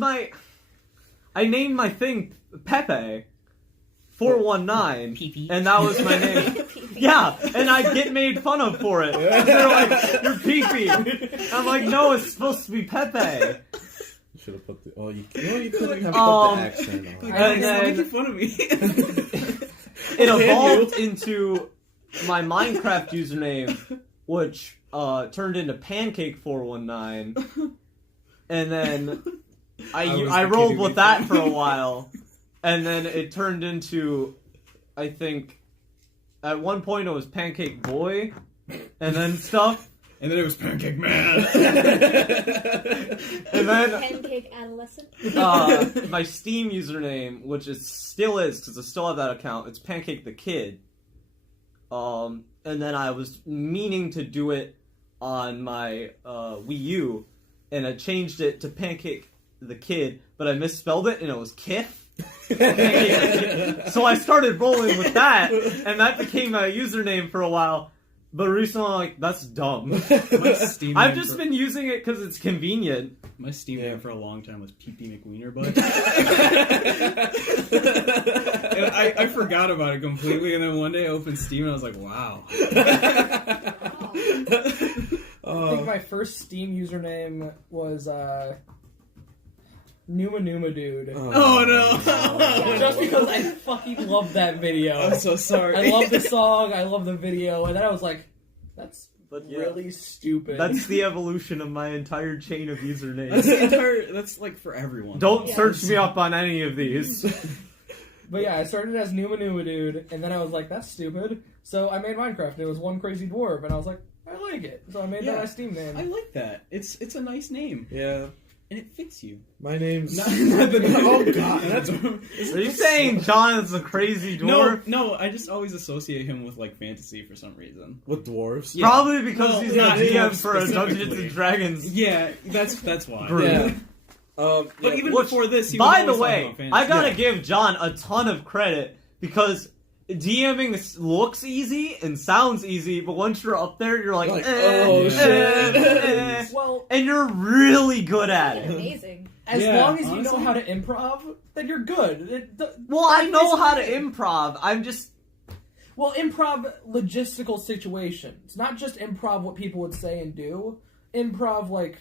my thing Pepe 419, Pee-pee. and that was my name. Yeah, and I get made fun of for it. They're like, "You're pee-pee." I'm like, "No, it's supposed to be Pepe." You should have put the. Oh, you couldn't have put Um, the accent on. And Stop then- making fun of me. It evolved into my Minecraft username, which turned into Pancake419, and then I was I the rolled kid who with made that fun. for a while, and then it turned into, I think, at one point it was Pancake Boy, and then stuff, And then it was Pancake Man. And then Pancake adolescent. my Steam username, which it still is because I still have that account, it's Pancake the Kid. And then I was meaning to do it on my Wii U, and I changed it to Pancake the Kid, but I misspelled it and it was Kith. So I started rolling with that, and that became my username for a while. But recently, I'm like, that's dumb. I've just been using it because it's convenient. My Steam name for a long time was PP McWienerbutt. And I forgot about it completely, and then one day I opened Steam and I was like, wow. I think my first Steam username was Numa Numa Dude. Oh no! Just because I fucking love that video. I'm so sorry. I love the song, I love the video, and then I was like, that's really stupid. That's the evolution of my entire chain of usernames. That's like for everyone. Don't search me up on any of these. But yeah, I started as Numa Numa Dude, and then I was like, that's stupid. So I made Minecraft, and it was One Crazy Dwarf, and I was like, I like it. So I made that my Steam name. I like that. It's a nice name. Yeah. And it fits you. My name's... Oh god. Are you saying John is a crazy dwarf? No, I just always associate him with like fantasy for some reason. With dwarves? Yeah. Probably because he's not yeah, DM for a Dungeons and Dragons. Yeah, that's why. Yeah. But even before this, he was by the always talking way, about fantasy. I gotta give John a ton of credit because DMing looks easy and sounds easy, but once you're up there, you're like, oh shit. Well, and you're really good at it. Amazing. As long as you know how to improv, then you're good. Well, I know how to improv. I'm just... Well, improv logistical situations. Not just improv what people would say and do. Improv, like,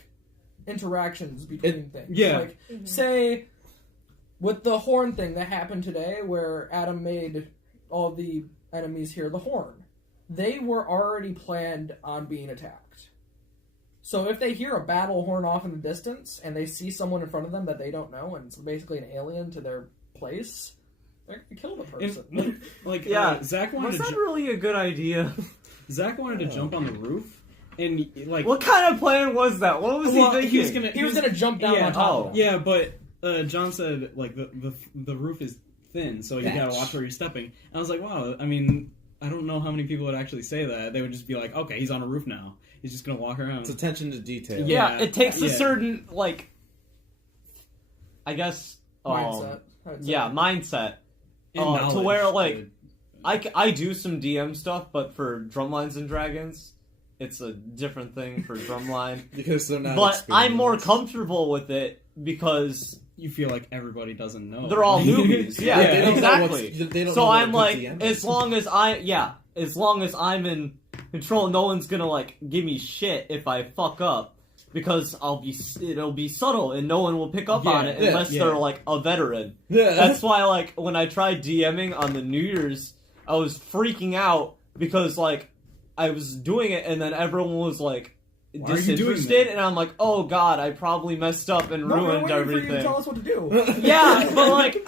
interactions between things. Yeah. Like, say, with the horn thing that happened today, where Adam made all the enemies hear the horn. They were already planned on being attacked. So if they hear a battle horn off in the distance, and they see someone in front of them that they don't know, and it's basically an alien to their place, they're gonna kill the person. Zach wanted Was that really a good idea? Zach wanted to jump on the roof, and like... What kind of plan was that? What was he thinking? He was gonna jump down on top of them. Yeah, but John said, like, the roof is thin, so you gotta watch where you're stepping. And I was like, wow, I mean, I don't know how many people would actually say that. They would just be like, okay, he's on a roof now. He's just gonna walk around. It's attention to detail. Yeah, it takes a certain, like, I guess... mindset. Mindset. To where, like, I do some DM stuff, but for Drumlines and Dragons, it's a different thing for Drumline. Because they're not But I'm more comfortable with it because... You feel like everybody doesn't know. They're all newbies. Yeah, exactly. So I'm like, as long as I'm in control, no one's gonna like give me shit if I fuck up because it'll be subtle and no one will pick up on it unless they're like a veteran. That's why like when I tried DMing on the New Year's, I was freaking out because like I was doing it and then everyone was like disinterested, and I'm like, oh god, I probably messed up and ruined everything. For you to tell us what to do. Yeah, but like,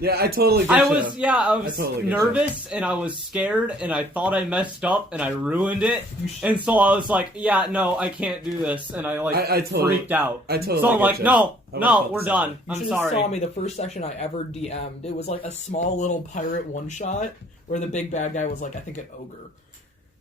I totally get I was totally nervous and I was scared and I thought I messed up and I ruined it, and so I was like, yeah, no, I can't do this, and I like freaked out. So I'm like, no, we're done. I'm sorry. You saw me the first session I ever DM'd. It was like a small little pirate one shot where the big bad guy was like, I think an ogre.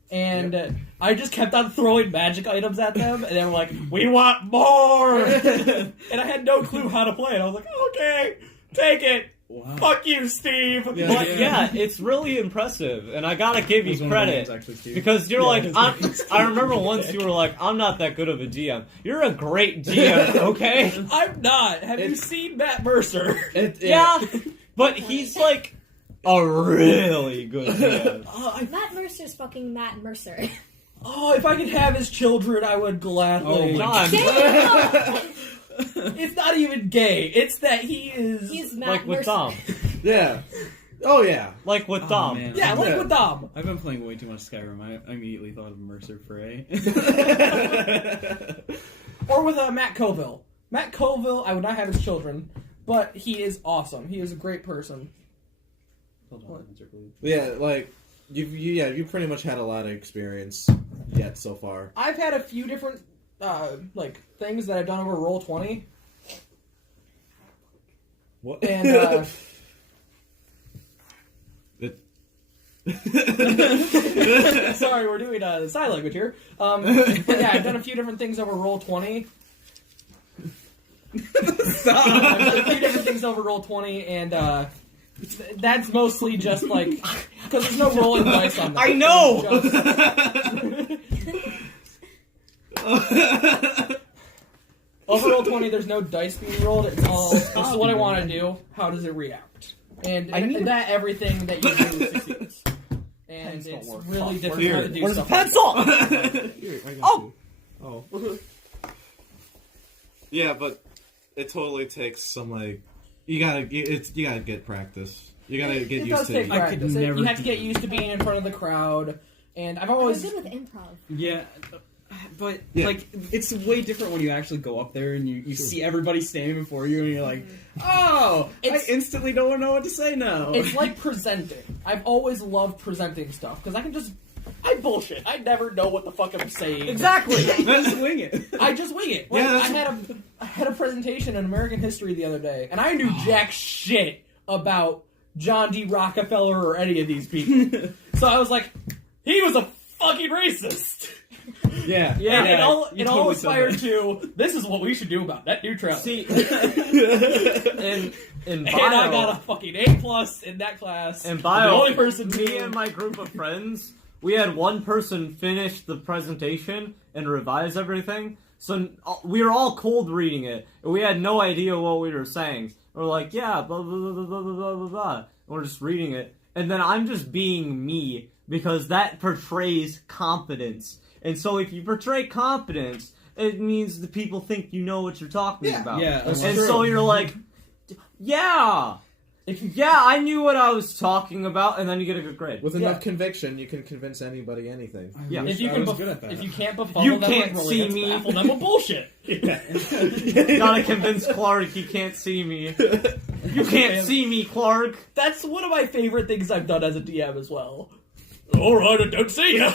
And I just kept on throwing magic items at them, and they were like, we want more! And I had no clue how to play it. I was like, okay, take it. Wow. Fuck you, Steve. Yeah, it's really impressive, and I gotta give you credit because you're like, I remember once you were like, I'm not that good of a DM. You're a great DM, okay? I'm not. Have you seen Matt Mercer? Yeah, but he's like a really good DM. Matt Mercer's fucking Matt Mercer. Oh, if I could have his children, I would gladly. Oh, John. It's not even gay. It's that he's Matt like with Mercer. Dom. Yeah. Oh, yeah. Like with Dom. Man. Yeah, like with Dom. I've been playing way too much Skyrim. I immediately thought of Mercer Frey. Or with Matt Colville. Matt Colville, I would not have his children, but he is awesome. He is a great person. Hold on, Yeah, like, you pretty much had a lot of experience yet so far. I've had a few different like things that I've done over Roll20. What? And sorry, we're doing sign language here. But yeah, I've done a few different things over Roll20. I've done a few different things over Roll20, and that's mostly just like because there's no rolling dice on that. I know. Over Roll20, there's no dice being rolled. It's all this is what I want to do. How does it react? And that everything that you do succeeds. And it's really difficult to do Where's the stuff. pencil? Here, I got you. Oh. Yeah, but it totally takes some like you gotta get practice. You gotta get It used does to take it. practice. never You have to do get used to being in front of the crowd. And I've always I'm good with improv. Yeah, but Yeah. like it's way different when you actually go up there and you see everybody standing before you and you're like, oh, I instantly don't know what to say now. It's like presenting. I've always loved presenting stuff because I bullshit. I never know what the fuck I'm saying. Exactly. Just wing it. I just wing it. Like, Yeah, I had a presentation in American history the other day, and I knew jack shit about John D. Rockefeller or any of these people. So I was like, he was a fucking racist. Yeah. Yeah. And it all totally said aspired that. to, this is what we should do about net neutrality. See, in bio, And I got a fucking A+ in that class. in The bio, only person me and my group of friends, we had one person finish the presentation and revise everything. So we were all cold reading it, and we had no idea what we were saying. We're like, yeah, blah, blah, blah, blah, blah, blah, blah, blah. And we're just reading it. And then I'm just being me, because that portrays confidence. And so if you portray confidence, it means the people think you know what you're talking about. Yeah, that's and true. so you're like, yeah, I knew what I was talking about, and then you get a good grade. With enough conviction, you can convince anybody anything. Yeah. If you I can, was good at that. if you can't befuddle You them, can't like, see really, me. baffle them with bullshit. Gotta convince Clark he can't see me. You can't see me, Clark. That's one of my favorite things I've done as a DM as well. Alright, I don't see ya.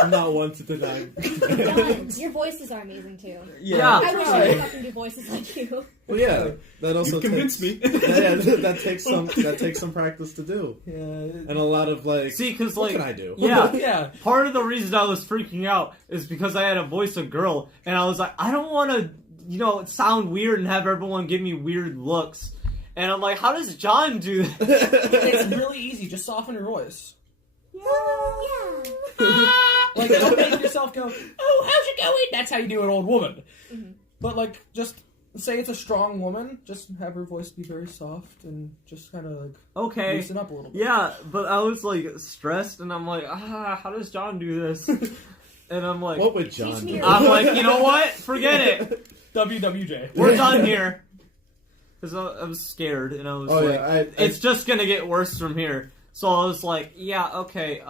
I'm not one to deny. Done. Your voices are amazing too. Yeah. I wish I Right. could fucking do voices like you. Well, yeah, that also You convinced takes, me. Yeah, that takes some practice to do, Yeah. and a lot of like. See, because what like, can I do? yeah, Yeah. part of the reason I was freaking out is because I had a voice of girl, and I was like, I don't want to, sound weird and have everyone give me weird looks. And I'm like, how does John do that? It's really easy. Just soften your voice. Yeah. Like, don't make yourself go, oh, how's it going? That's how you do an old woman. Mm-hmm. But, like, just say it's a strong woman. Just have her voice be very soft and just kind of, like, Okay. loosen up a little bit. Yeah, but I was like stressed, and I'm like, how does John do this? And I'm like, What would John Teach me do? your- I'm like, you know what? Forget it. WWJ. We're done here. Because I was scared, and I was Oh, like, yeah, it's just gonna get worse from here. So I was like, yeah, okay,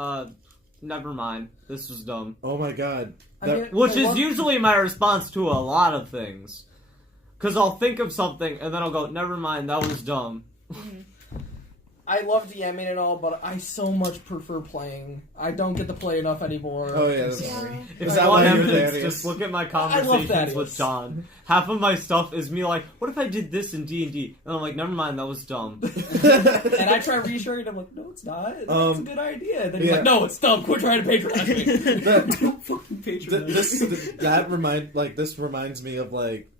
never mind. This was dumb. Oh my god. I mean, Which I is love- usually my response to a lot of things. Because I'll think of something, and then I'll go, never mind, that was dumb. I love DMing and all, but I so much prefer playing. I don't get to play enough anymore. Oh yeah. That's Yeah. If Is you that want why you're evidence, Thaddeus? just look at my love conversations Thaddeus. with John. Half of my stuff is me like, what if I did this in D&D? And I'm like, never mind, that was dumb. And I try reassuring him, like, no, it's not. It's a good idea. And then he's yeah. like, no, it's dumb. Quit trying to patronize me. Don't fucking patronize. This reminds me of like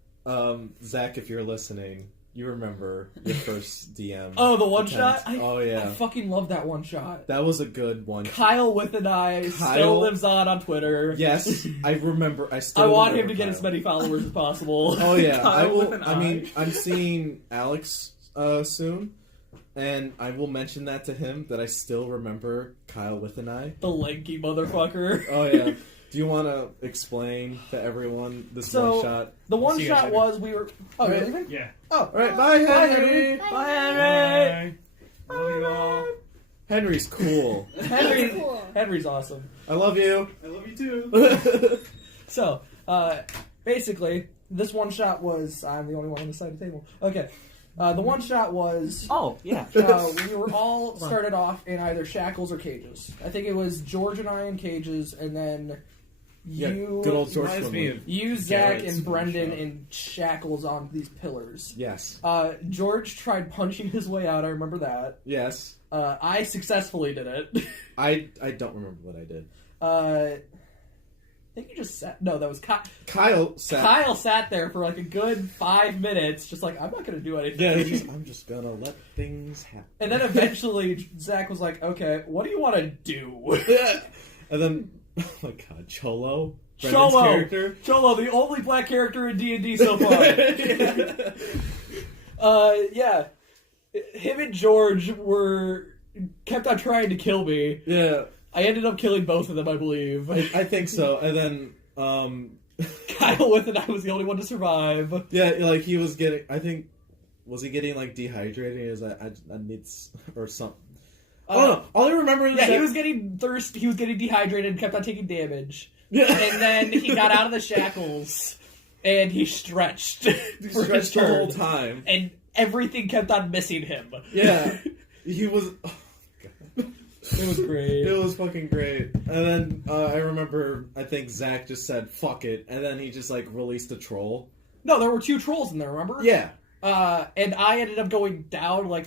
Zach, if you're listening, you remember your first DM. Oh, the one attempt. shot? Oh I yeah, fucking love that one shot. that was a good one. Kyle with an eye still Kyle- lives on Twitter. Yes, I remember. I still. I want him remember to get Kyle. as many followers as possible. Oh yeah, I Kyle with will. an I mean, eye. I'm seeing Alex soon, and I will mention that to him that I still remember Kyle with an eye. The lanky motherfucker. Oh yeah. Do you want to explain to everyone this So- one shot? The one See you guys shot later. was we were. Oh, Right. you're leaving? Yeah. Oh, All right, bye, Henry. Bye, Henry! Bye. Love you all. Henry's cool. Henry, Cool. Henry's awesome. I love you. I love you too. So, basically, this one shot was I'm the only one on this side of the table. Okay, The one shot was Oh, yeah. we were all started off in either shackles or cages. I think it was George and I in cages, and then you, good old George Reminds me Swindler. of you, Zach, Garrett's and Brendan one shot. in shackles on these pillars. Yes. George tried punching his way out. I remember that. Yes. I successfully did it. I don't remember what I did. I think you just sat. No, that was Kyle sat. Kyle sat there for like a good 5 minutes, just like, I'm not going to do anything. Yeah, I'm just gonna let things happen. And then eventually Zach was like, okay, what do you want to do? And then, oh my god, Cholo, Brendan's character. Cholo, the only black character in D&D so far. Yeah. Him and George kept on trying to kill me. Yeah, I ended up killing both of them, I believe. I think so. And then, Kyle with it, I was the only one to survive. yeah, like he was getting. I think was he getting like dehydrated? He was like, I need or something. Oh no! All I remember is Yeah, that he was getting thirsty. He was getting dehydrated and kept on taking damage. Yeah. And then he got out of the shackles and he stretched for his stretched the whole turn. time. And everything kept on missing him. Yeah, he was. Oh, It was great. it was fucking great. And then I remember, I think Zach just said "fuck it," and then he just like released a troll. No, there were 2 trolls in there, remember? Yeah. And I ended up going down like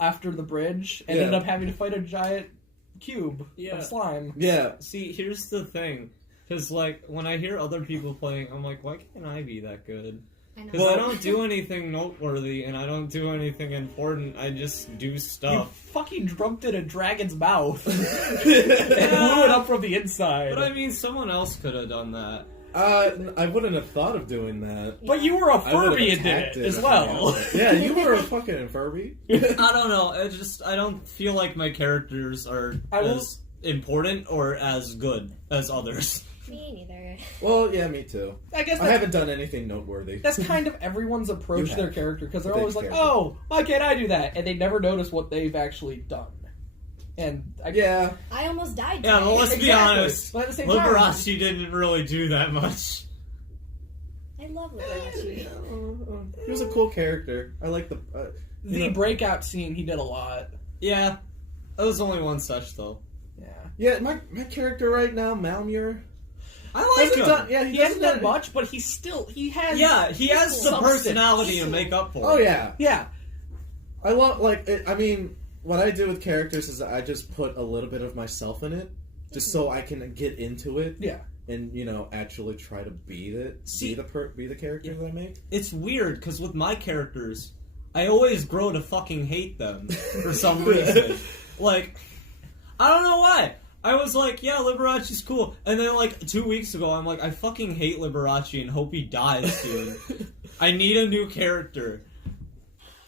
after the bridge and Yeah. ended up having to fight a giant cube Yeah. of slime. Yeah. See, here's the thing. Because, like, when I hear other people playing, I'm like, why can't I be that good? I know. Because I don't do anything noteworthy, and I don't do anything important. I just do You stuff. fucking drunked in a dragon's mouth and blew it up from the inside. But I mean, someone else could have done that. I wouldn't have thought of doing that. But you were a I would've Furby and did attacked it as if well. I- Yeah, you were a fucking Furby. I don't know. I don't feel like my characters are I will- as important or as good as others. Me neither. Well, yeah, me too. I guess I haven't done anything noteworthy. that's kind of everyone's approach You to their have. character, because they're Big always like, character. oh, why can't I do that? And they never notice what they've actually done. And Yeah. I almost died. Yeah, today. but let's be Exactly. honest. But at the same time, Liberace didn't really do that much. I love Liberace. He was a cool character. I like the. the breakout scene, he did a lot. Yeah, that was only one such though. Yeah. Yeah, my character right now, Malmure. I like Hasn't him. done, yeah, He doesn't hasn't done do- much, but he has... Yeah, he has the Substance. personality to make up for. Oh it. yeah, Yeah. I love I mean, what I do with characters is I just put a little bit of myself in it, just so I can get into it. Yeah. And actually try to be the character that I make. It's weird because with my characters, I always grow to fucking hate them for some reason. Like, I don't know why. I was like, yeah, Liberace's cool. And then, like, 2 weeks ago, I'm like, I fucking hate Liberace and hope he dies soon. I need a new character.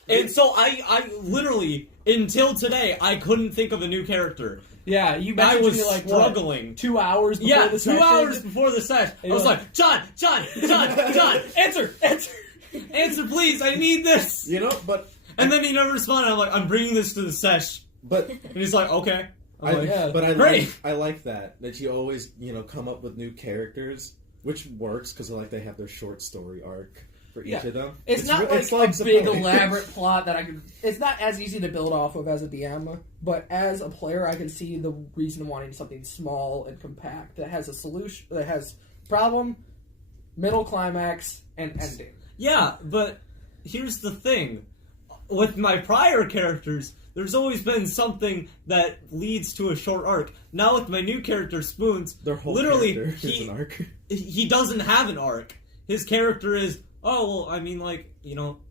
And so I literally, until today, I couldn't think of a new character. Yeah, you I messaged was me like, struggling. What, 2 hours before Yeah, the 2 session? hours before the session. I And was you're like, John! Answer! Answer, please! I need this! But And then he never responded. I'm like, I'm bringing this to the sesh. but And he's like, okay. I'm like, yeah. but I great. like that you always come up with new characters, which works because like they have their short story arc for each Yeah. of them. It's not it's like a the big point. elaborate plot that I could... It's not as easy to build off of as a DM, but as a player, I can see the reason wanting something small and compact that has a solution, that has problem, middle climax, and ending. Yeah, but here's the thing. With my prior characters, there's always been something that leads to a short arc. Now with my new character, Spoons, Their whole literally, character is an arc. he doesn't have an arc. His character is, oh, well, I mean, like,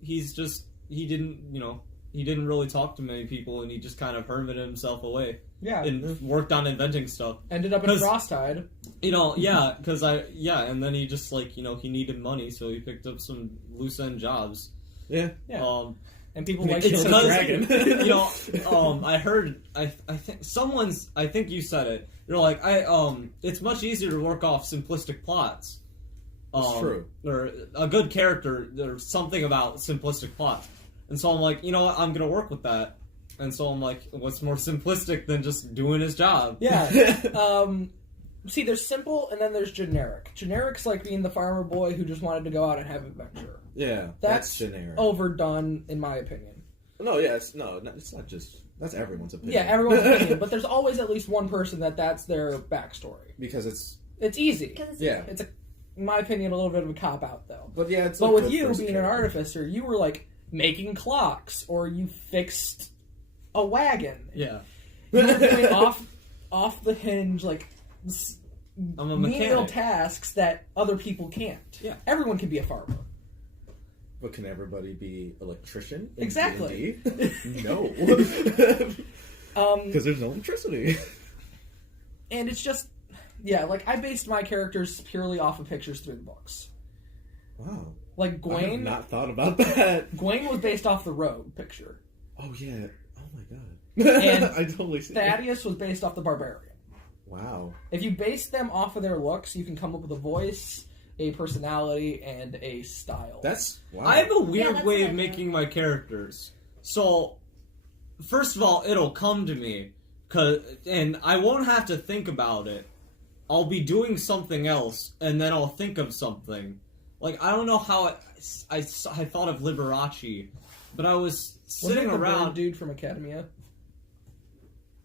he's just, he didn't really talk to many people, and he just kind of hermited himself away Yeah. and worked on inventing stuff. Ended up in 'Cause- Frostide. Yeah, because and then he just, like, he needed money, so he picked up some loose end jobs. Yeah. Yeah. And people like It's killing because, dragons. I heard, I think you said it. You're like, it's much easier to work off simplistic plots. It's true. Or a good character, there's something about simplistic plots. And so I'm like, you know what, I'm gonna work with that. And so I'm like, what's more simplistic than just doing his job? Yeah. See, there's simple, and then there's generic. Generic's like being the farmer boy who just wanted to go out and have adventure. Yeah, That's generic. overdone, in my opinion. No, yeah, it's not just... That's everyone's opinion. Yeah, everyone's opinion, but there's always at least one person that's their backstory. Because it's... It's easy. Because it's Yeah. It's, in my opinion, a little bit of a cop-out, though. But yeah, it's... But with you being an artificer, you were, like, making clocks, or you fixed a wagon. Yeah. You were doing off the hinge, like... I'm a menial mechanic. tasks that other people can't. Yeah. Everyone can be a farmer. But can everybody be electrician? in Exactly. D&D? No. Because there's no electricity. And it's just, yeah, like, I based my characters purely off of pictures through the books. Wow. Like, I have Gwaine... not thought about that. Gwaine was based off the rogue picture. Oh, yeah. Oh, my God. And I totally see that. Thaddeus was based off the barbarian. Wow. If you base them off of their looks, you can come up with a voice, a personality, and a style. That's... Wow. I have a weird that's way what of I do. making my characters. So, first of all, it'll come to me, and I won't have to think about it. I'll be doing something else, and then I'll think of something. Like, I don't know how I thought of Liberace, but I was Wasn't sitting it the around... bird dude from Academia?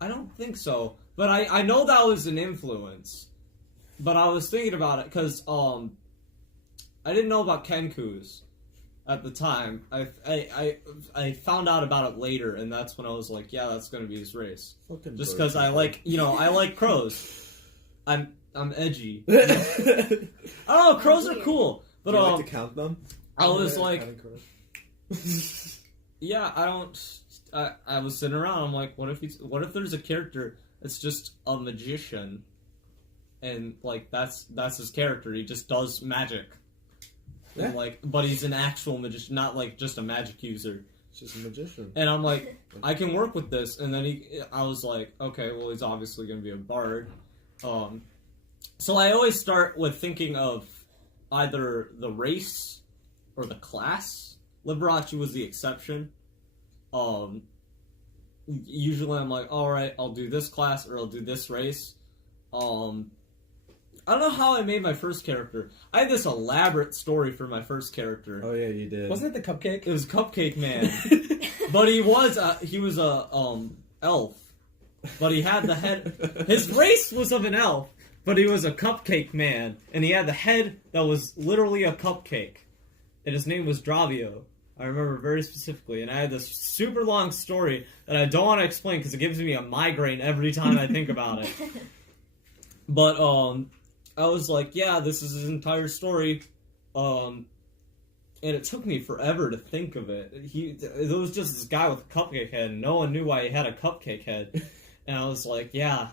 I don't think so. But I know that was an influence. But I was thinking about it because I didn't know about Kenku's at the time. I found out about it later, and that's when I was like, yeah, that's gonna be his race. Fucking Just bird because I people. like, I like crows. I'm edgy. I don't know, crows are cool. But Do you like to count them? I was Yeah, like, counting crows. yeah, I don't. I was sitting around. I'm like, what if there's a character that's just a magician, and like that's his character. He just does magic, and like, but he's an actual magician, not like just a magic user. It's just a magician. And I'm like, I can work with this. And then I was like, okay, well, he's obviously going to be a bard. So I always start with thinking of either the race or the class. Liberace was the exception. Usually I'm like, alright, I'll do this class or I'll do this race. I don't know how I made my first character. I had this elaborate story for my first character. Oh yeah, you did. Wasn't it the cupcake? It was Cupcake Man. But he was a elf. But he had the head... His race was of an elf, but he was a cupcake man. And he had the head that was literally a cupcake. And his name was Dravio. I remember very specifically. And I had this super long story that I don't want to explain because it gives me a migraine every time I think about it. But, I was like, yeah, this is his entire story. And it took me forever to think of it. It was just this guy with a cupcake head, and no one knew why he had a cupcake head. And I was like, yeah,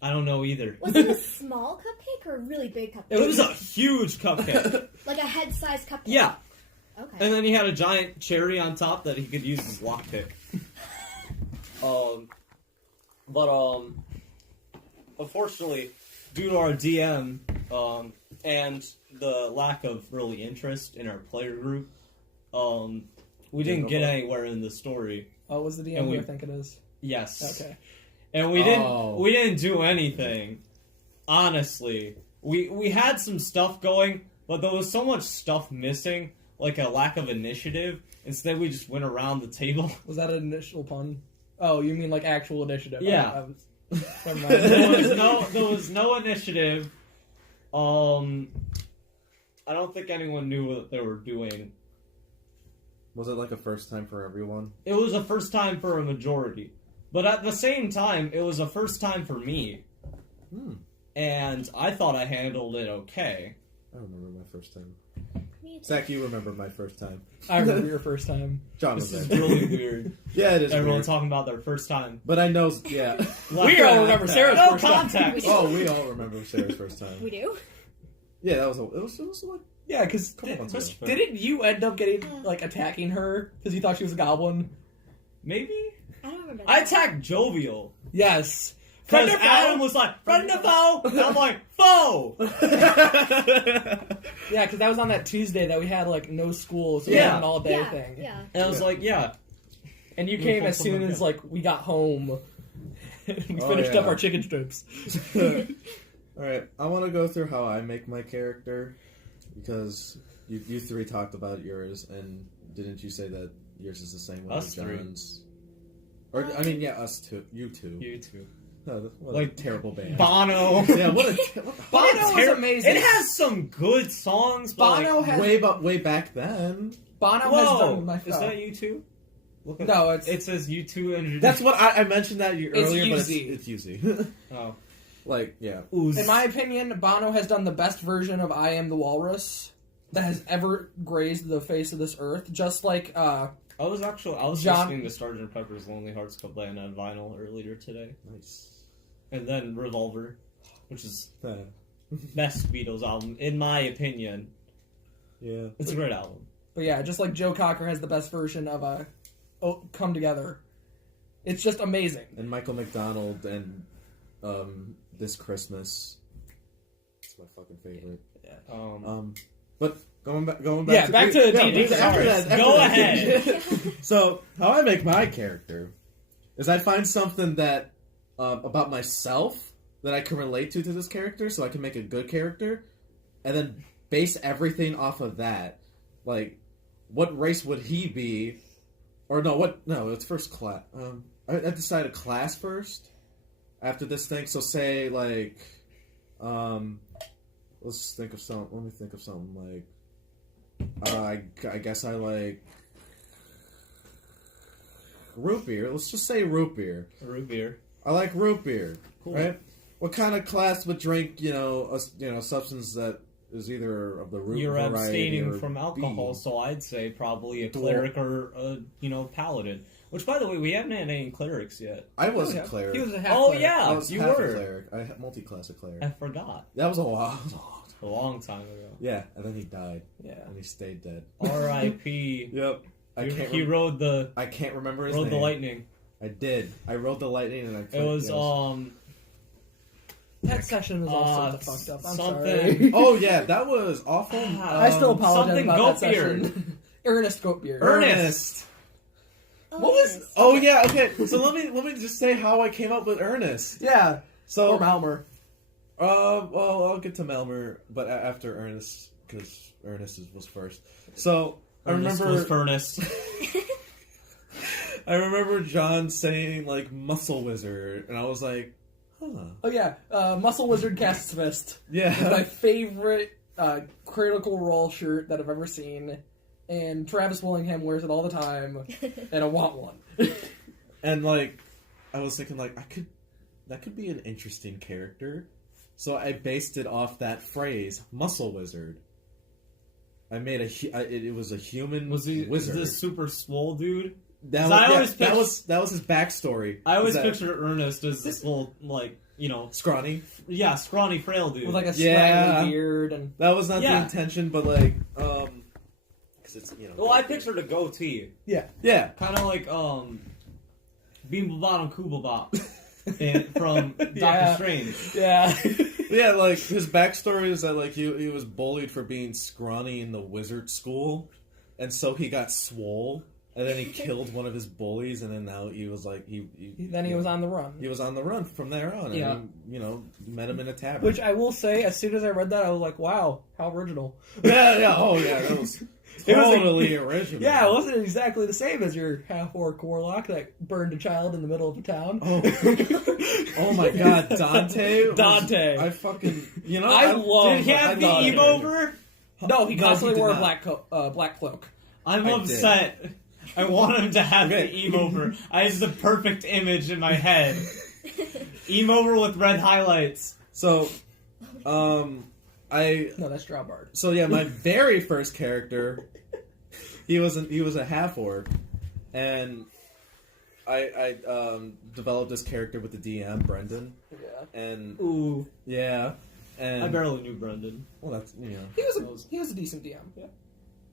I don't know either. Was it a small cupcake or a really big cupcake? It was a huge cupcake. Like a head-sized cupcake? Yeah. Okay. And then he had a giant cherry on top that he could use as lockpick. Unfortunately, due to our DM, and the lack of really interest in our player group, we didn't get anywhere in the story. Oh, was the DM And who we- I think it is? Yes. Okay. And we didn't do anything. Honestly. We had some stuff going, but there was so much stuff missing, like a lack of initiative. Instead we just went around the table. Was that an initial pun? Oh, you mean like actual initiative? Yeah. Never mind. There was no initiative. I don't think anyone knew what they were doing. Was it like a first time for everyone? It was a first time for a majority. But at the same time, it was a first time for me. And I thought I handled it okay. I remember my first time. Me too. Zach, you remember my first time. I remember your first time. John This was is there. really weird. Yeah, it is Everyone weird. talking about their first time. But I know, yeah. We all remember Sarah's No first time. context. Oh, we all remember Sarah's first time. We do? Yeah, that was it was like Yeah, because a couple months ago. didn't you end up getting like attacking her because you thought she was a goblin? Maybe? I don't remember. I that. attacked Jovial. Yes. Because Friend or Adam foe? was like, friend or foe? And I'm like, foe! Yeah, because that was on that Tuesday that we had like no school, so we Yeah. had an all day Yeah, thing. yeah. And I was like, yeah. And you We came pulled as soon something as up. like we got home. We Oh, finished yeah. up our chicken strips. Alright, I want to go through how I make my character, because you three talked about yours, and didn't you say that yours is the same way Us as three. John's? Or, I mean, yeah, us two. You two. You too. No, what Like, a terrible band. Bono. Yeah, what a... Bono was amazing. It has some good songs, but Bono has way back then. Bono has Whoa, done my is that you two? Look at No, it's it says you two and That's what I mentioned that earlier, but Uzi. it's Uzi. oh. Like, yeah. Ooze. in my opinion, Bono has done the best version of "I Am the Walrus" that has ever grazed the face of this earth. Just like I was John- listening to Sgt. Pepper's Lonely Hearts Club Band on vinyl earlier today, Nice. and then Revolver, which is Yeah. best Beatles album in my opinion. Yeah. It's a great album. But yeah, just like Joe Cocker has the best version of Come Together. It's just amazing. And Michael McDonald and This Christmas. It's my fucking favorite. But going back Yeah, back to D&D. after that, after Go that. ahead. So how I make my character is I find something that about myself that I can relate to this character, so I can make a good character, and then base everything off of that. Like, what race would he be? Or no, it's first class. I decide a class first after this thing. So say like, let's think of some. Let me think of something like, I guess I like root beer. Let's just say root beer. Root beer. I like root beer. Cool. Right? What kind of class would drink, a substance that is either of the root You're variety abstaining or from alcohol, B? so I'd say probably a Dwarf. cleric or a paladin. Which, by the way, we haven't had any clerics yet. I was Yeah. a cleric. He was a half Oh player. yeah, I was you half a were. cleric. I had multi-class cleric. I forgot. That was a while. A long time ago. Yeah, and then he died, Yeah. and he stayed dead. R.I.P. Yep. He rode the I can't remember his rode name. the lightning. I did. I rode the lightning, and I. It was That session was also fucked up. I'm something- sorry. Oh yeah, that was awful. I still apologize something about that Goatbeard. session. Ernest Goatbeard. Ernest. Oh, What was? yes. Oh yeah. Okay. So let me just say how I came up with Ernest. Yeah. So Or Malmer. well, I'll get to Melmer, but after Ernest, because Ernest was first. So Ernest I remember. was furnace. I remember John saying like "muscle wizard," and I was like, "Huh." Oh yeah, Muscle Wizard Casts Fist. Yeah. It's my favorite Critical Role shirt that I've ever seen, and Travis Willingham wears it all the time, and I want one. And like, I was thinking like that could be an interesting character, so I based it off that phrase, "muscle wizard." I made it was a human Was he wizard. this super swole dude? that 'cause was, I always that was his backstory. I always Was that pictured Ernest as this little scrawny. scrawny frail dude. With like a Yeah. scraggly beard and That was not the Yeah. intention, but like, because it's well, I pictured a goatee, yeah. kind of like Beam Bottom Kuba Bop from Doctor Yeah. Strange. yeah. Yeah, like his backstory is that like he was bullied for being scrawny in the wizard school, and so he got swole, and then he killed one of his bullies, and then now he was like Then he was on the run. he was on the run from there on, Yeah. and met him in a tavern. Which I will say, as soon as I read that, I was like, "Wow, how original!" that was It was totally original. Yeah, it wasn't exactly the same as your half-orc warlock that burned a child in the middle of a town. Oh my God, Dante! Dante. I fucking I love- Did he I have the love eve it. over? No, he No, constantly he did wore a not. black cloak. I'm I upset. I want him to have Okay. the eve over. I have the perfect image in my head. Eve over with red highlights. So, No, that's Strawbard. So yeah, my very first character, he was a half orc, and I developed this character with the DM Brendan, Yeah. and Ooh, yeah, and I barely knew Brendan. well that's He was a decent DM.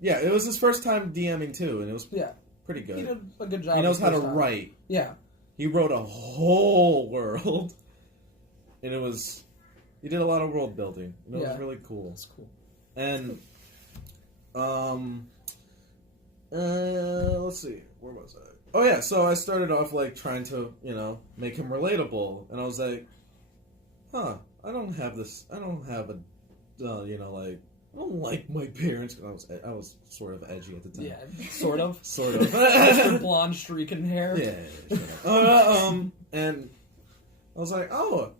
yeah, it was his first time DMing too, and it was Yeah. pretty He good. did a good job. He knows his how to first time. write. Yeah. He wrote a whole world, and he did a lot of world building. And it Yeah. was really cool. That's cool. And let's see, where was I? Oh yeah, so I started off like trying to, make him relatable, and I was like, I don't have this. I don't have a, I don't like my parents. I was sort of edgy at the time. Yeah, sort of. Sort of. Mr. Blonde streaking hair. Yeah. And I was like,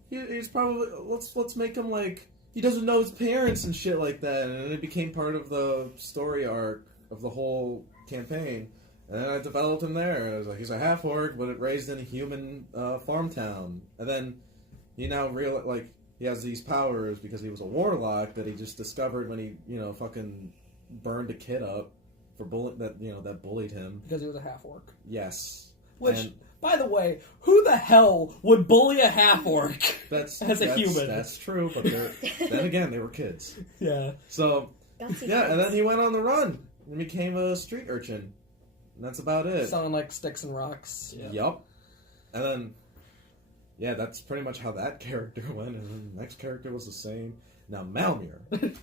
he's probably let's make him like he doesn't know his parents and shit like that, and it became part of the story arc of the whole campaign. And then I developed him there. I was like, he's a half orc, but raised in a human farm town. And then he now he has these powers because he was a warlock that he just discovered when he fucking burned a kid up for that bullied him Because he was a half orc. Yes. Which, by the way, who the hell would bully a half orc? That's human? That's true, but then again, they were kids. Yeah. So Gutsy yeah, and kids. then he went on the run and became a street urchin. And that's about it. Selling like sticks and rocks. Yeah. Yup. And then, yeah, that's pretty much how that character went. And then the next character was the same. Now Malmir.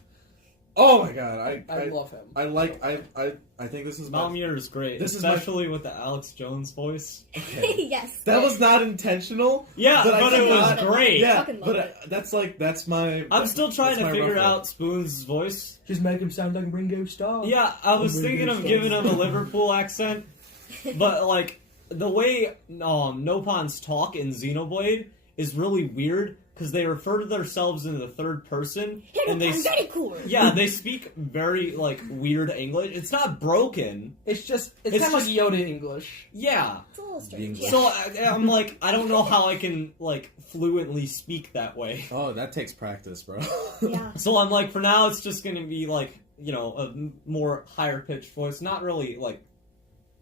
Oh my god, I love him. I think this is Malmir is great, This is especially with the Alex Jones voice. Okay. Yes. That was not intentional. Yeah, but but it was great. Yeah, Fucking love but it. that's my. I'm still trying to my figure rough out Spoon's voice. Just make him sound like Ringo Starr. Yeah, I was thinking of giving him a Liverpool accent, but like the way Nopons talk in Xenoblade is really weird because they refer to themselves in the third person, and they very cool. yeah they speak very like weird English. It's not broken. It's just It's kind of just- like Yoda English. Yeah, It's a little strange. Yeah. so I'm like I don't know how I can like fluently speak that way. Oh, that takes practice, bro. Yeah. So I'm like, for now, it's just gonna be like, a more higher pitched voice, not really like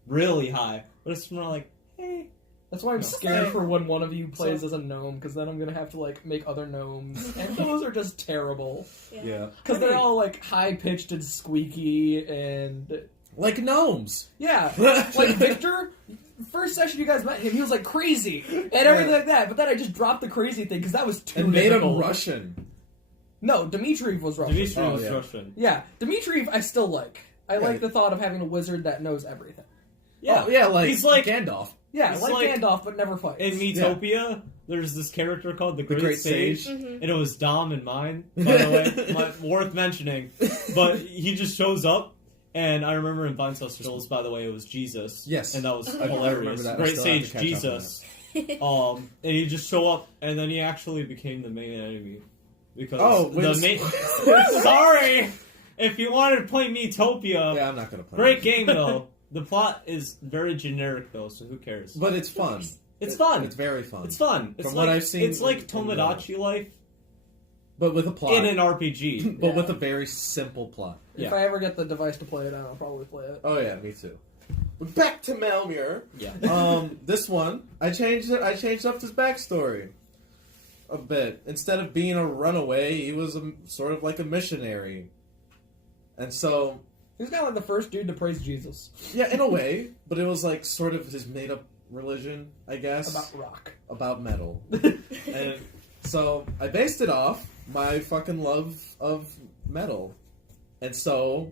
really high, but it's more like, hey. That's why I'm No. scared for when one of you plays as a gnome, because then I'm gonna have to like make other gnomes, and those are just terrible. Yeah. Because they're all like high pitched and squeaky, and Like gnomes. yeah, like Victor. First session you guys met him, he was like crazy and everything like that. But then I just dropped the crazy thing because that was too And made him difficult. Russian. No, Dmitriev was Russian. Dimitri Oh, was yeah. Russian. Yeah, Dmitriev I still like. I Yeah. like the thought of having a wizard that knows everything. Yeah, Oh, yeah, like he's like Gandalf. Yeah, It's like like- Gandalf, but never fights. in Metopia. There's this character called the Great Sage, Mhm. and it was Dom and mine. By the way, worth mentioning. But he just shows up. And I remember in Vincel Stills, by the way, it was Jesus. Yes. And that was Oh, yeah. I remember hilarious. that. I Great still have to Sage catch up on Jesus. And he just show up, and then he actually became the main enemy. Because the main... Sorry! If you wanted to play Metopia, Yeah, I'm not gonna play. great game, though. The plot is very generic, though, so who cares? But it's fun. It's fun. It's very fun. It's fun. It's From like, what I've seen it's like in Tomodachi Life But with a plot. in an RPG. But with a very simple plot. If Yeah. I ever get the device to play it on, I'll probably play it. Oh yeah, me too. But back to Malmir. Yeah. This one, I changed it. I changed up his backstory a bit. Instead of being a runaway, he was sort of like a missionary. And so, He's kind of like the first dude to praise Jesus yeah, in a way, but it was like sort of his made-up religion, I guess, about rock. about metal. And so I based it off my fucking love of metal. And so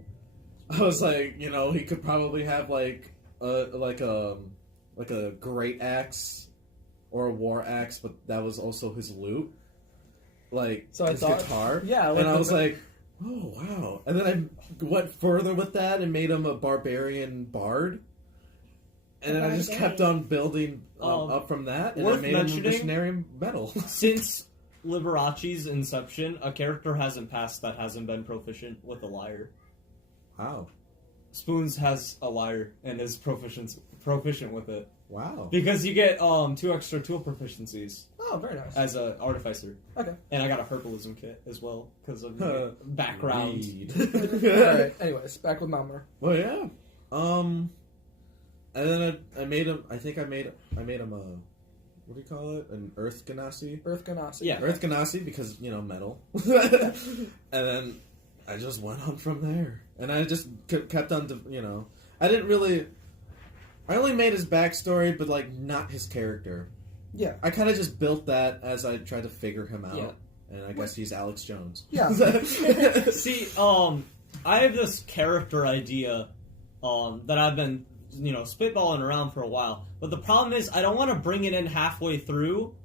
I was like, he could probably have like a great axe or a war axe, but that was also his loot. Like So I his thought- guitar. yeah, like and I the- was like, oh wow. And then I went further with that and made him a barbarian bard. And then I just kept on building up from that, and I worth made him a mentioning- missionary metal. Since Liberace's inception, a character hasn't passed that hasn't been proficient with a lyre. Wow. Spoons has a lyre and is proficient with it. Wow. Because you get 2 extra tool proficiencies Oh, very nice. as an artificer. Okay. And I got a herbalism kit as well because of my background. Alright, anyways, back with Malmir. Well, yeah. And then I made him. I think I made him a. What do you call it? An Earth Ganassi. Earth Ganassi. Yeah. Earth Ganassi because metal. And then I just went on from there, and I just kept on. I didn't really. I only made his backstory, but like not his character. Yeah. I kind of just built that as I tried to figure him out, Yeah. and I guess he's Alex Jones. Yeah. See, I have this character idea that I've been spitballing around for a while. But the problem is, I don't want to bring it in halfway through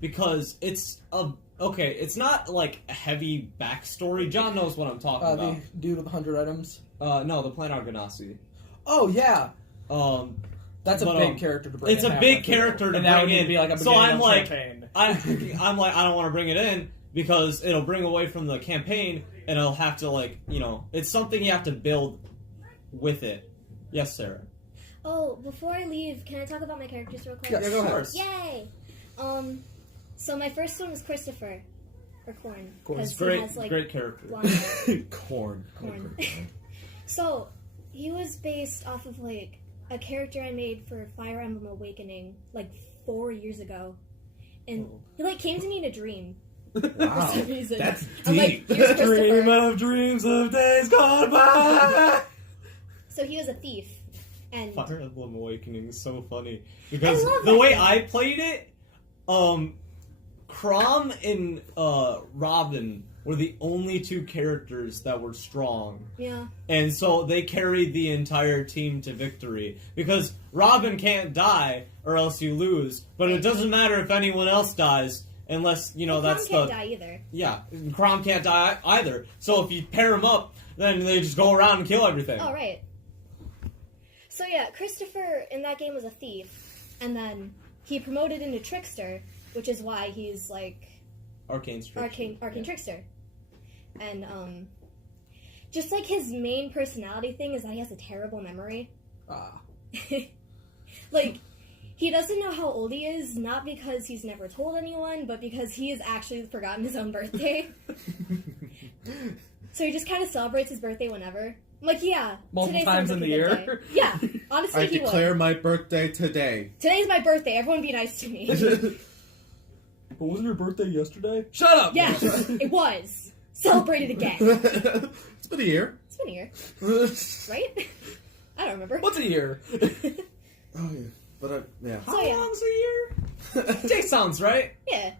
because it's not like a heavy backstory. John knows what I'm talking about. The dude with 100 items. No, the Planar Ganassi. Oh yeah, that's a big character to bring. It's in a big halfway character through. to And that bring would in. be like a So I'm like, campaign. I'm like, I don't want to bring it in because it'll bring away from the campaign, and it'll have to it's something you have to build with it. Yes, Sarah. Oh, before I leave, can I talk about my characters real quick? Yes. Yeah, go ahead. Yay! So my first one was Christopher, or Corn. Corn. 'cause he Great, has, like, great character. blonde hair. Corn. Corn. So, he was based off of, like, a character I made for Fire Emblem Awakening, like, 4 years ago. And he, like, came to me in a dream. Wow. For some reason. That's I'm like, deep. here's Christopher. of dreams of days gone by. So he was a thief. And Fire Emblem Awakening is so funny because I love the that way game. I played it, Crom and Robin were the only two characters that were strong, yeah. and so they carried the entire team to victory. Because Robin can't die or else you lose, but it doesn't matter if anyone else dies unless that's Crom the can't die either. yeah. Crom can't die either. So if you pair them up, then they just go around and kill everything. Oh, right. So yeah, Christopher in that game was a thief, and then he promoted into Trickster, which is why he's like Arcane Trickster. Arcane Trickster. And just like his main personality thing is that he has a terrible memory. Like, he doesn't know how old he is, not because he's never told anyone, but because he has actually forgotten his own birthday. So he just kind of celebrates his birthday whenever. I'm like, yeah. Multiple today times sounds in like the a good year? day. Yeah, honestly, I he declare would. my birthday today. Today's my birthday. Everyone be nice to me. But wasn't your birthday yesterday? Shut up! Yes, it was. Celebrate it again. It's been a year. It's been a year, right? I don't remember. What's a year? Oh yeah, but yeah. How So, yeah. long's a year? Jake sounds right. Yeah.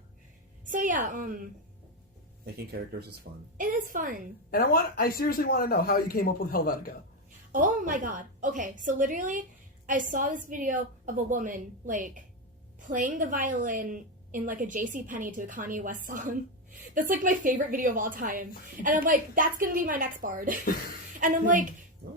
So yeah, Making characters is fun. it is fun. And I seriously want to know how you came up with Helvetica. Oh my god. Okay, so literally, I saw this video of a woman, like, playing the violin in, like, a JCPenney to a Kanye West song. That's, like, my favorite video of all time. And I'm like, that's gonna be my next bard. And I'm like,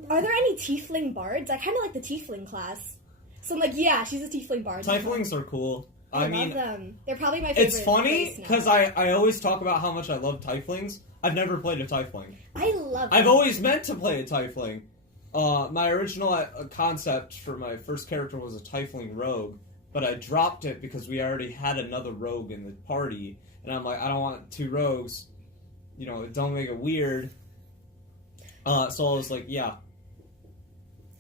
are there any tiefling bards? I kind of like the tiefling class. So I'm like, yeah, she's a tiefling bard. Tieflings are cool. I mean, love them. They're probably my favorite. it's funny race now. because I always talk about how much I love tieflings. I've never played a tiefling. I love I've them. always meant to play a tiefling. My original concept for my first character was a tiefling rogue, but I dropped it because we already had another rogue in the party, and I'm like, I don't want two rogues. Don't make it weird. So I was like, yeah.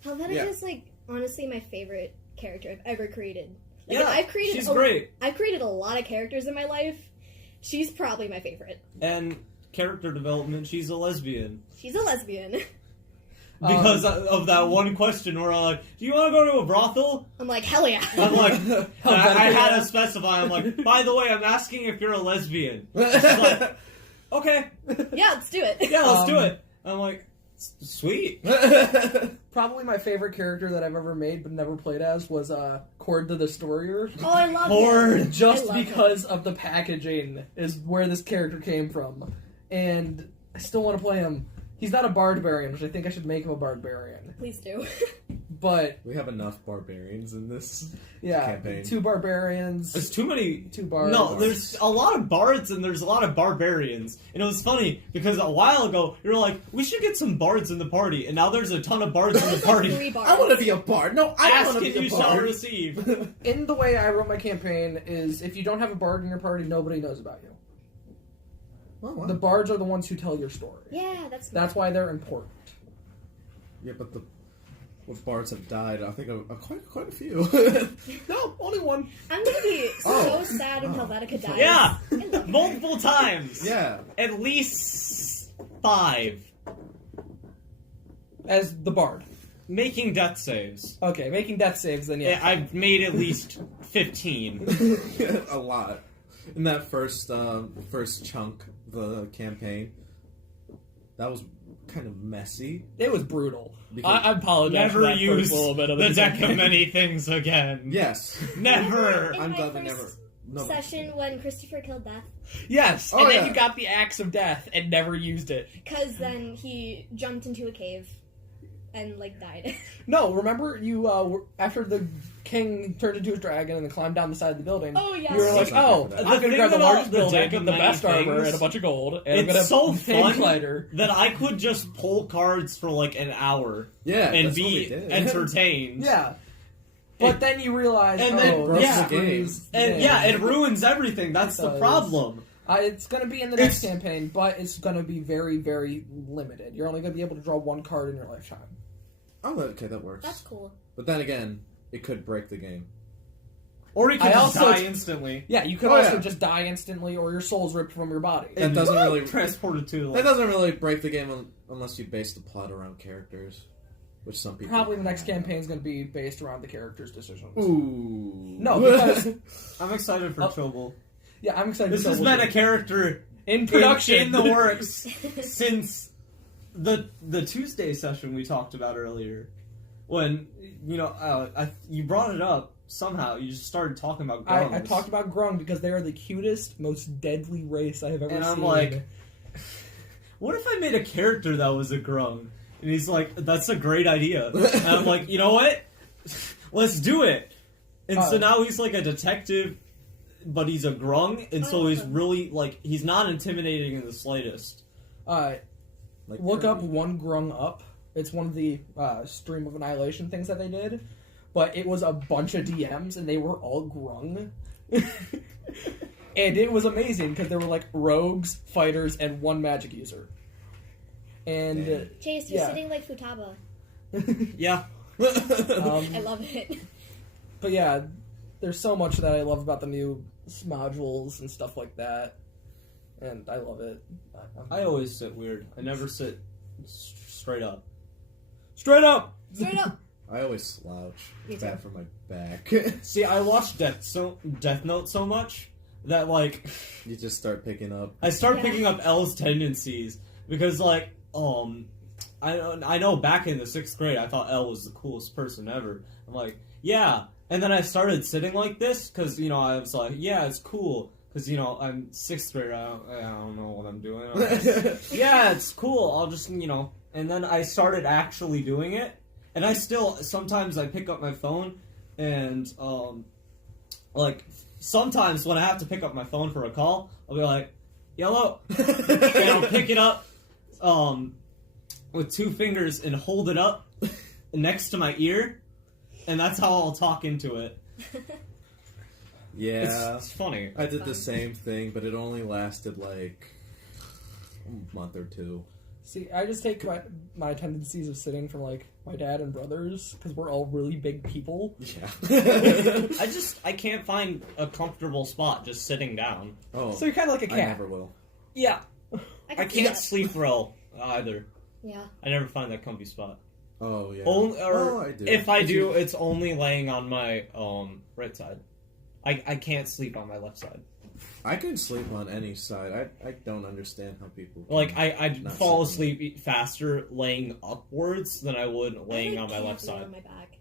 Helvetica is, like, honestly my favorite character I've ever created. Like, Yeah, I've created she's great. I've created a lot of characters in my life. She's probably my favorite. And character development, she's a lesbian. She's a lesbian. Because of that one question where I'm like, do you want to go to a brothel? I'm like, hell yeah. I'm like, I had to specify, I'm like, by the way, I'm asking if you're a lesbian. She's like, okay. Yeah, let's do it. Yeah, let's do it. I'm like, sweet. Probably my favorite character that I've ever made but never played as was Cord the Destroyer. Oh, I love Cord. him. Just I love because of the packaging is where this character came from. And I still want to play him. He's not a barbarian, which I think I should make him a barbarian. Please do. But, We have enough barbarians in this yeah, campaign. 2 barbarians, There's too many. 2 bards. No, there's a lot of bards and there's a lot of barbarians. And it was funny because a while ago you were like, we should get some bards in the party. And now there's a ton of bards in the There's like party. 3 bars. I want to be a bard. No, I Ask want to and be you a shall bard. receive. In the way I wrote my campaign is if you don't have a bard in your party, nobody knows about you. Oh, wow. The bards are the ones who tell your story. Yeah, that's That's why they're important. Yeah, but the bards have died. I think quite a few. No, only one. I'm gonna be Oh. so sad when Oh. Helvetica dies. Yeah. I love her. Multiple times. Yeah. At least 5. As the bard. Making death saves. Okay, making death saves, then yeah. I've made at least 15. A lot. In that first chunk of the campaign, that was kind of messy. It was brutal. Because I apologize for Never that use first little bit of the the deck of many things again. yes, Never. In I'm my glad we first never. No, session when Christopher killed Death, Yes, Oh, and then yeah. you got the Axe of Death and never used it. because then he jumped into a cave and like died. No, remember you after the king turned into a dragon and then climbed down the side of the building. Oh yes. You were like, That's not oh, good for that. I'm gonna I grab the think largest about the building deck of with the many best armor things. and a bunch of gold, and I'm It's gonna so hang fun glider. that I could just pull cards for like an hour yeah, and that's what we be did. entertained. Yeah. But then you realize, and then- oh, yeah. this screws the And game. yeah, it ruins everything. That's It the does. problem. It's going to be in the next It's- campaign, but it's going to be very, very limited. You're only going to be able to draw one card in your lifetime. Oh, okay, that works. That's cool. But then again, it could break the game. Or he I can just also- die instantly. Yeah, you could Oh, also yeah. just die instantly, or your soul's ripped from your body. That doesn't really. Transported to That doesn't really break the game unless you base the plot around characters, which some people. Probably the next campaign is going to be based around the characters' decisions. Ooh. No, because I'm excited for Oh, Trouble. yeah, I'm excited. This to has double been a do. character in production in the works since the Tuesday session we talked about earlier. When you brought it up somehow, you just started talking about grungs. I talked about Grung because they are the cutest, most deadly race I have ever And seen. I'm like, what if I made a character that was a grung? And he's like, that's a great idea. And I'm like, you know what? Let's do it. And so now he's like a detective, but he's a grung, and so he's really like he's not intimidating in the slightest. Like look up Kirby. One Grung Up. It's one of the Stream of Annihilation things that they did, but it was a bunch of DMs and they were all grung. And it was amazing because there were like rogues, fighters, and one magic user. And Dang. Chase, you're Yeah. sitting like Futaba. Yeah. I love it. but yeah, there's so much that I love about the new modules and stuff like that, and I love it. I always sit weird. I never sit straight up. Straight up. Straight up. I always slouch. Me It's too. bad for my back. See, I watched Death Note so much that like You just start picking up. I start Yeah. picking up L's tendencies because like I know back in the 6th grade I thought L was the coolest person ever. I'm like, yeah. And then I started sitting like this because, I was like, yeah, it's cool. Because, I'm 6th grade. I don't know what I'm doing. I'm like, yeah, it's cool. I'll just, And then I started actually doing it. And I still, sometimes I pick up my phone and, sometimes when I have to pick up my phone for a call, I'll be like, yellow. And I'll pick it up with 2 fingers and hold it up next to my ear. And that's how I'll talk into it. Yeah. It's funny. I did the same thing, but it only lasted like a month or 2. See, I just take my tendencies of sitting from like my dad and brothers because we're all really big people. Yeah. I can't find a comfortable spot just sitting down. Oh, So you're kind of like a I cat. never will. Yeah. I see can't that. sleep well either. Yeah. I never find that comfy spot. Oh, yeah. Or I do. if I do, it's only laying on my right side. I can't sleep on my left side. I can sleep on any side. I don't understand how people can Like I'd not fall sleep asleep faster laying upwards than I would laying I on my can't left lay side. on my back.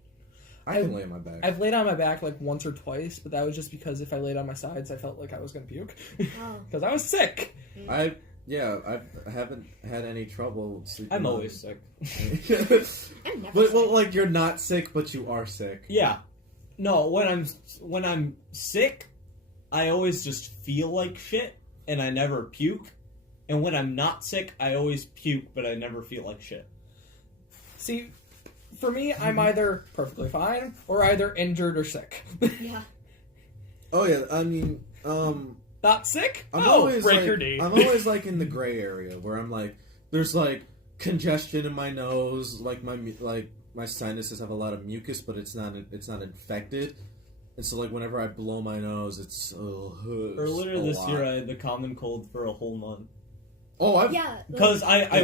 I can lay on my back. I've laid on my back like once or twice, but that was just because if I laid on my sides, I felt like I was gonna puke Oh. because I was sick. I haven't had any trouble sleeping. I'm on- always sick. I'm never But sick. well, like you're not sick, but you are sick. Yeah. No, when I'm sick, I always just feel like shit and I never puke. And when I'm not sick, I always puke, but I never feel like shit. See, for me, I'm either perfectly fine or either injured or sick. Yeah. Oh yeah, I mean, Not sick? I'm Oh, always break like, your knee. I'm always like in the gray area where I'm like, there's like congestion in my nose, like my sinuses have a lot of mucus, but it's not infected, and so like whenever I blow my nose, it's Earlier a this lot. year, I had the common cold for a whole month. Oh, I've Yeah. Because I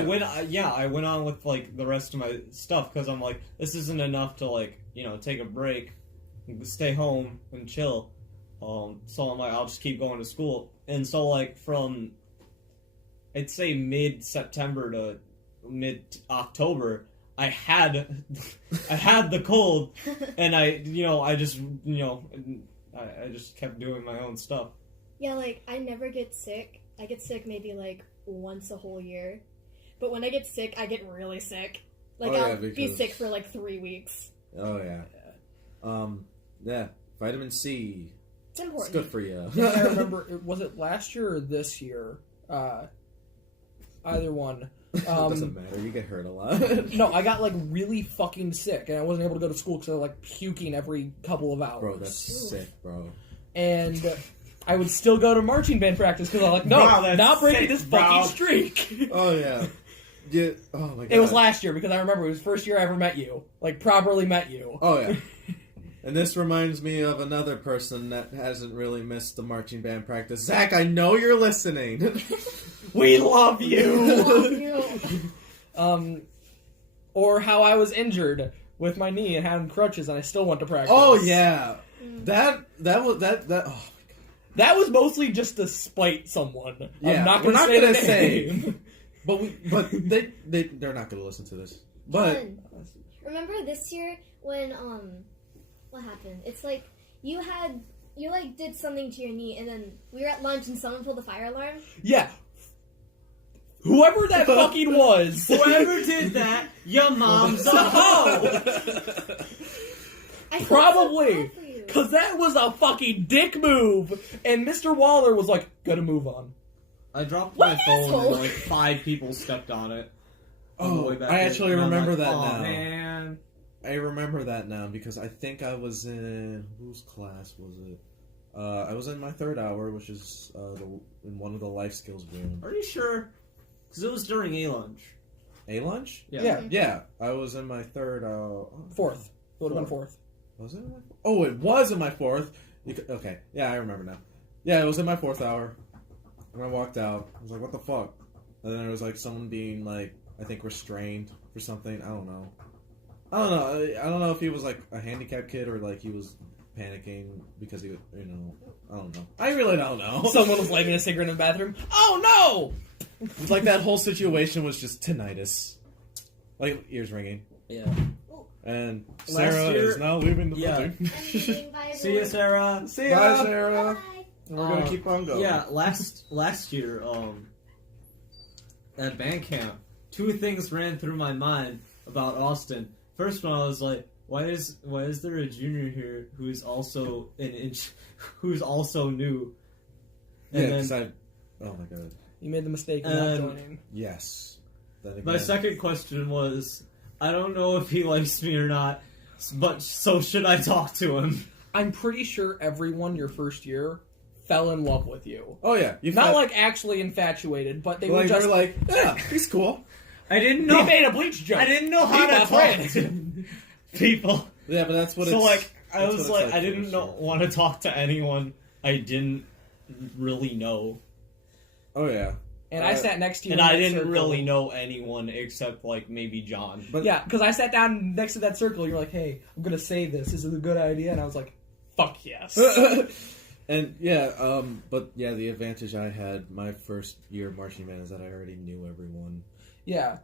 Yeah. went on with like the rest of my stuff because I'm like, this isn't enough to like take a break, stay home and chill. So I'm like, I'll just keep going to school. And so like from I'd say mid-September to mid-October, I had the cold, and I just kept doing my own stuff. Yeah, like, I never get sick. I get sick maybe, like, once a whole year. But when I get sick, I get really sick. Like, I'll be sick for, like, 3 weeks. Oh, yeah. Yeah, vitamin C. It's important. It's good for you. Yeah, I remember, was it last year or this year? Either one. It doesn't matter, you get hurt a lot. No, I got, like, really fucking sick, and I wasn't able to go to school because I was, like, puking every couple of hours. Bro, that's sick, bro. And I would still go to marching band practice because I'm like, no, Wow, not breaking sick, this bro. fucking streak. Oh, yeah. Yeah. Oh, my God. It was last year because I remember it was the first year I ever met you. Like, properly met you. Oh, yeah. And this reminds me of another person that hasn't really missed the marching band practice. Zach, I know you're listening. We love you! Love you. Or how I was injured with my knee and having crutches and I still went to practice. Oh, yeah. That was, that, oh, my God. That was mostly just to spite someone. Yeah, I'm not we're going not to gonna say the name. But they're not gonna listen to this. But John, remember this year when what happened? It's like you did something to your knee, and then we were at lunch and someone pulled the fire alarm. Yeah. Whoever that fucking was. Whoever did that, your mom's a hoe! I felt so Probably. bad for you. Because that was a fucking dick move. And Mr. Waller was like, gotta move on. I dropped What my phone asshole? and like 5 people stepped on it. on the oh, way back I in, actually and I'm remember like, that "Aw, now. man. I remember that now because I think I was in whose class was it? I was in my third hour, which is in one of the life skills rooms. Are you sure? Because it was during A lunch. A lunch? Yeah. Yeah, I was in my third. Fourth. It would have been fourth. Was it? In my, oh, it was in my fourth. Okay, yeah, I remember now. Yeah, it was in my fourth hour. When I walked out, I was like, "What the fuck?" And then it was like someone being like, I think restrained for something. I don't know. I don't know if he was like a handicapped kid or like he was panicking because he, I don't know. I really don't know. Someone was lighting a cigarette in the bathroom. Oh no! It's like that whole situation was just tinnitus, like ears ringing. Yeah. And Last Sarah year- is now leaving the yeah. building. I'm leaving. Bye, See you, everyone. Sarah. See Bye, ya. Sarah. Bye. And we're gonna keep on going. Yeah, last year, at band camp, 2 things ran through my mind about Austin. First one, I was like, why is there a junior here who's also who's also new? And Yeah, then because oh my god. You made the mistake of not joining. Yes. Then again. my second question was, I don't know if he likes me or not, but so should I talk to him? I'm pretty sure everyone your first year fell in love with you. Oh yeah, you Not felt- like actually infatuated, but they like, were just they're like, yeah, he's cool. I didn't He know. made a bleach joke. I didn't know He how to got talk friends. to people. Yeah, but that's what So it's. like, I that's was what like, it's I for didn't sure. want to talk to anyone I didn't really know, Oh yeah, And I sat next to you and in I that didn't circle. really know anyone except like maybe John. but Yeah, because I sat down next to that circle. You're like, hey, I'm going to say this. Is it a good idea? And I was like, fuck yes. and yeah, but yeah, the advantage I had my first year of marching band is that I already knew everyone. Yeah.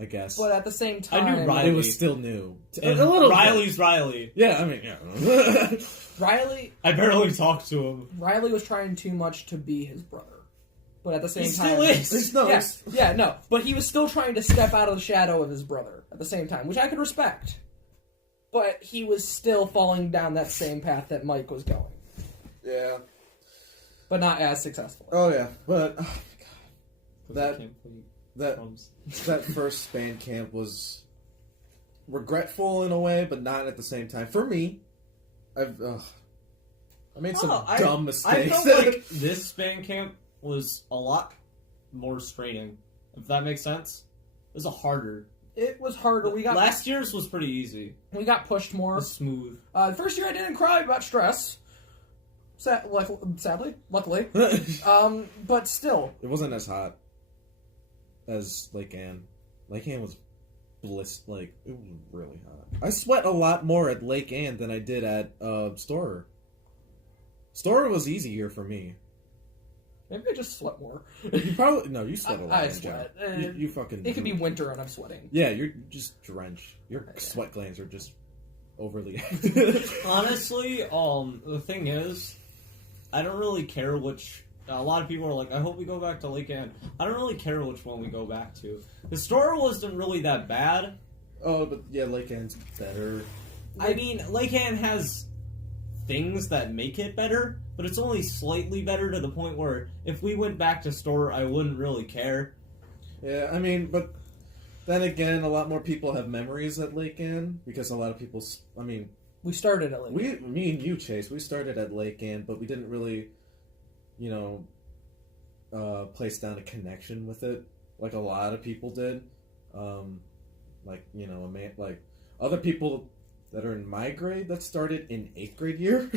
I guess, But at the same time, I knew Riley. it was still new. And a little bit. Riley's Riley. Yeah, I mean, yeah. Riley I barely talked to him. was trying too much to be his brother. But at the same He time... still is. It's no, Yeah, no. But he was still trying to step out of the shadow of his brother at the same time, which I could respect. But he was still falling down that same path that Mike was going. yeah. But not as successfully. Oh yeah, but oh my god, I that can't play that drums. that first band camp was regretful in a way, but not at the same time. For me, I made some dumb I mistakes. felt like this band camp was a lot more straining. If that makes sense, it was a harder. It was harder. Last year's was pretty easy. We got pushed It more. was smooth. The first year I didn't cry about stress. Sadly, luckily. But still. It wasn't as hot as Lake Ann. Lake Ann was like, it was really hot. I sweat a lot more at Lake Ann than I did at Storer. Storer was easier for me. Maybe I just sweat more. You probably no. You sweat a lot. I in sweat. general. You fucking. It could be winter and I'm sweating. Yeah, you're just drenched. Your sweat glands are just overly active. Honestly, the thing is, I don't really care which. A lot of people are like, I hope we go back to Lake Ann. I don't really care which one we go back to. The story wasn't really that bad. Oh, but yeah, Lake Ann's better. I mean, Lake Ann has things that make it better, but it's only slightly better to the point where if we went back to Store, I wouldn't really care. Yeah, I mean, but then again, a lot more people have memories at Lake Ann because a lot of people. I mean, We started at Lake Ann. me and you, Chase, we started at Lake Ann, but we didn't really, place down a connection with it like a lot of people did. Other people that are in my grade that started in 8th grade year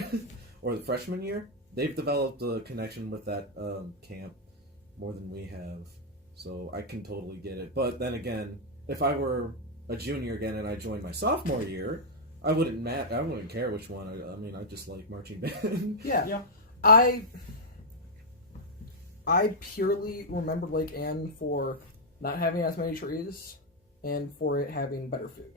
or the freshman year, they've developed a connection with that camp more than we have. So I can totally get it. But then again, if I were a junior again and I joined my sophomore year, I wouldn't care which one. I just like marching band. Yeah. I purely remember Lake Ann for not having as many trees and for it having better food.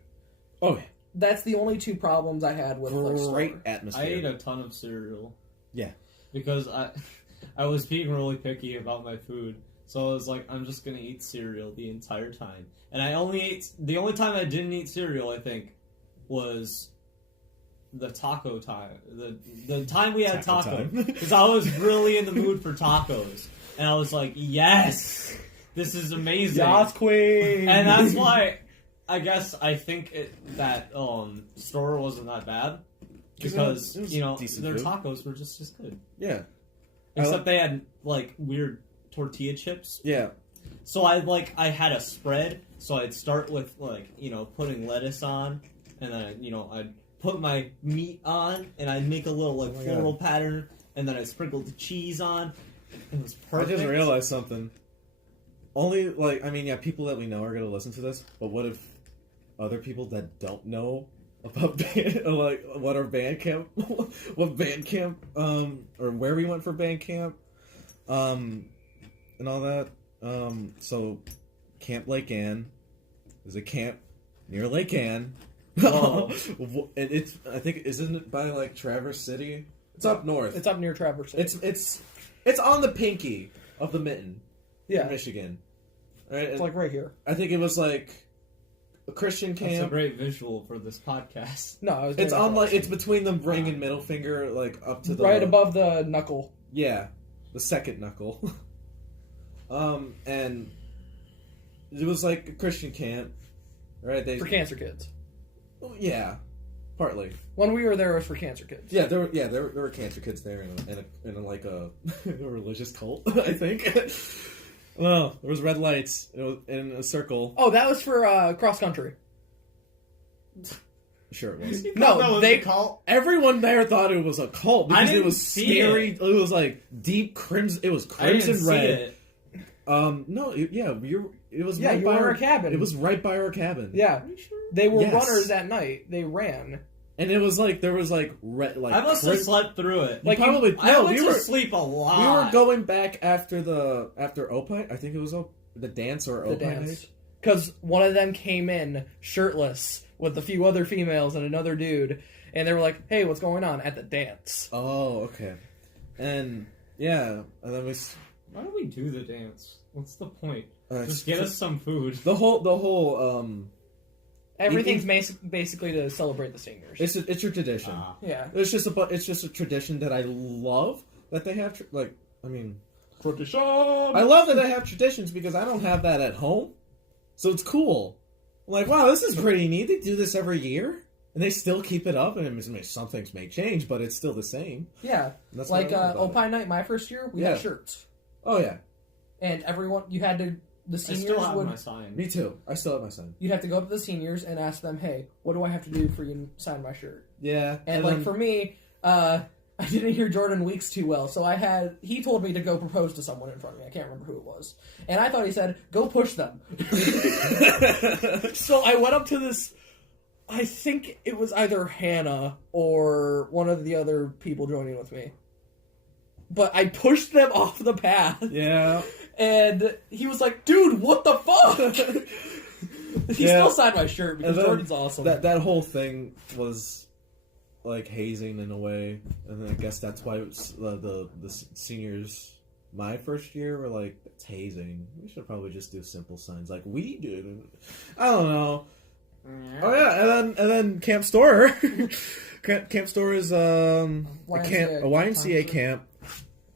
Oh, yeah. That's the only two problems I had with Great Store. atmosphere. I ate a ton of cereal. Yeah. Because I was being really picky about my food. So I was like, I'm just gonna eat cereal the entire time. And the only time I didn't eat cereal, I think, was the taco time. The time we had taco. Because I was really in the mood for tacos. And I was like, yes! This is amazing. Yas queen! And that's why I guess I think that Store wasn't that bad. Because, it was their food. tacos were just as good. Yeah. Except they had, like, weird tortilla chips. Yeah. So I had a spread, so I'd start with, putting lettuce on, and then, I'd put my meat on, and I'd make a little, floral pattern, and then I'd sprinkle the cheese on. It was perfect. I just realized something. Only, people that we know are going to listen to this, but what if other people that don't know about what band camp, or where we went for band camp, and all that. So Camp Lake Ann is a camp near Lake Ann. Whoa. And isn't it by Traverse City? It's up north. It's up near Traverse City. It's on the pinky of the mitten. Yeah. In Michigan. Right? It's right here. I think it was a Christian camp. That's a great visual for this podcast. No, It's on it's between the ring and middle finger, up to the right above the knuckle. Yeah, the second knuckle. And it was a Christian camp, right? For cancer kids. Yeah, partly. When we were there, it was for cancer kids. Yeah, there were cancer kids there in a religious cult, I think. Well, there was red lights. It was in a circle. Oh, that was for cross country. Sure, it was. No, they call. Everyone there thought it was a cult because it was see scary. it. It was deep crimson. It was I didn't crimson see red. it. No, it was Yeah, right you by were our a cabin. It was right by our cabin. Yeah, Are you sure? they were Yes. runners that night. They ran. And it was there was red I must have slept through it. probably I went we to were sleep a lot. we were going back after Opie. I think it was the dance or The Opie dance. night. Because one of them came in shirtless with a few other females and another dude, and they were like, "Hey, what's going on at the dance?" Oh, okay. And yeah, and then Why do we do the dance? What's the point? it's- Just get us some food. the whole Everything's basically to celebrate the seniors. it's a tradition. Yeah. It's just a tradition that I love that they have. Tradition. I love that they have traditions because I don't have that at home, so it's cool. I'm like, wow, this is pretty neat. They do this every year, and they still keep it up. And some things may change, but it's still the same. Yeah. And that's what I love about it. Opie Night, my first year, we Yeah. had shirts. Oh yeah, And everyone, you had to, the I seniors still have would, my sign. me too. I still have my son. you'd have to go up to the seniors and ask them, hey, what do I have to do for you to sign my shirt? Yeah, And then- for me, I didn't hear Jordan Weeks too well, so he told me to go propose to someone in front of me. I can't remember who it was. And I thought he said, go push them. So I went up to this, I think it was either Hannah or one of the other people joining with me. but I pushed them off the path. Yeah. And he was like, dude, what the fuck? He still signed my shirt because Jordan's awesome. That whole thing was like hazing in a way, and I guess that's why it was, the seniors my first year were like, it's hazing. We should probably just do simple signs like we did. I don't know. Oh yeah, and then Camp Store. Camp Store is a YMCA camp.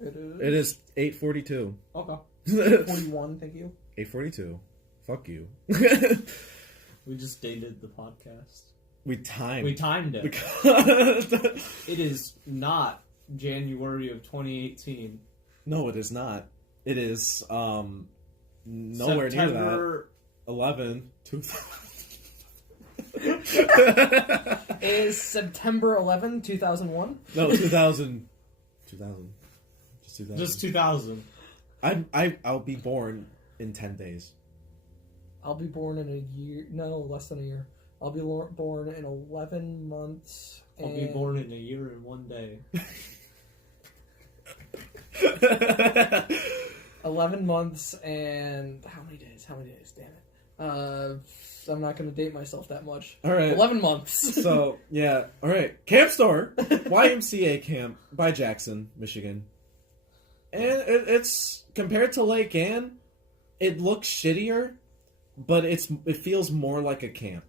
It is 8:42. Okay. 41, thank you. 8:42. Fuck you. We just dated the podcast. We timed it. It is not January of 2018. No, it is not. It is nowhere near that. 11, 2000. Is September 11, 2001? No, 2000. 2000. Just 2000. Just 2000. I'll be born in 10 days. I'll be born in a year. No, less than a year. I'll be born in 11 months. I'll be born in a year and 1 day. 11 months and how many days? Damn it. I'm not going to date myself that much. All right. 11 months. So, yeah. All right. Camp Store. YMCA camp by Jackson, Michigan. And it's, compared to Lake Ann, it looks shittier, but it feels more like a camp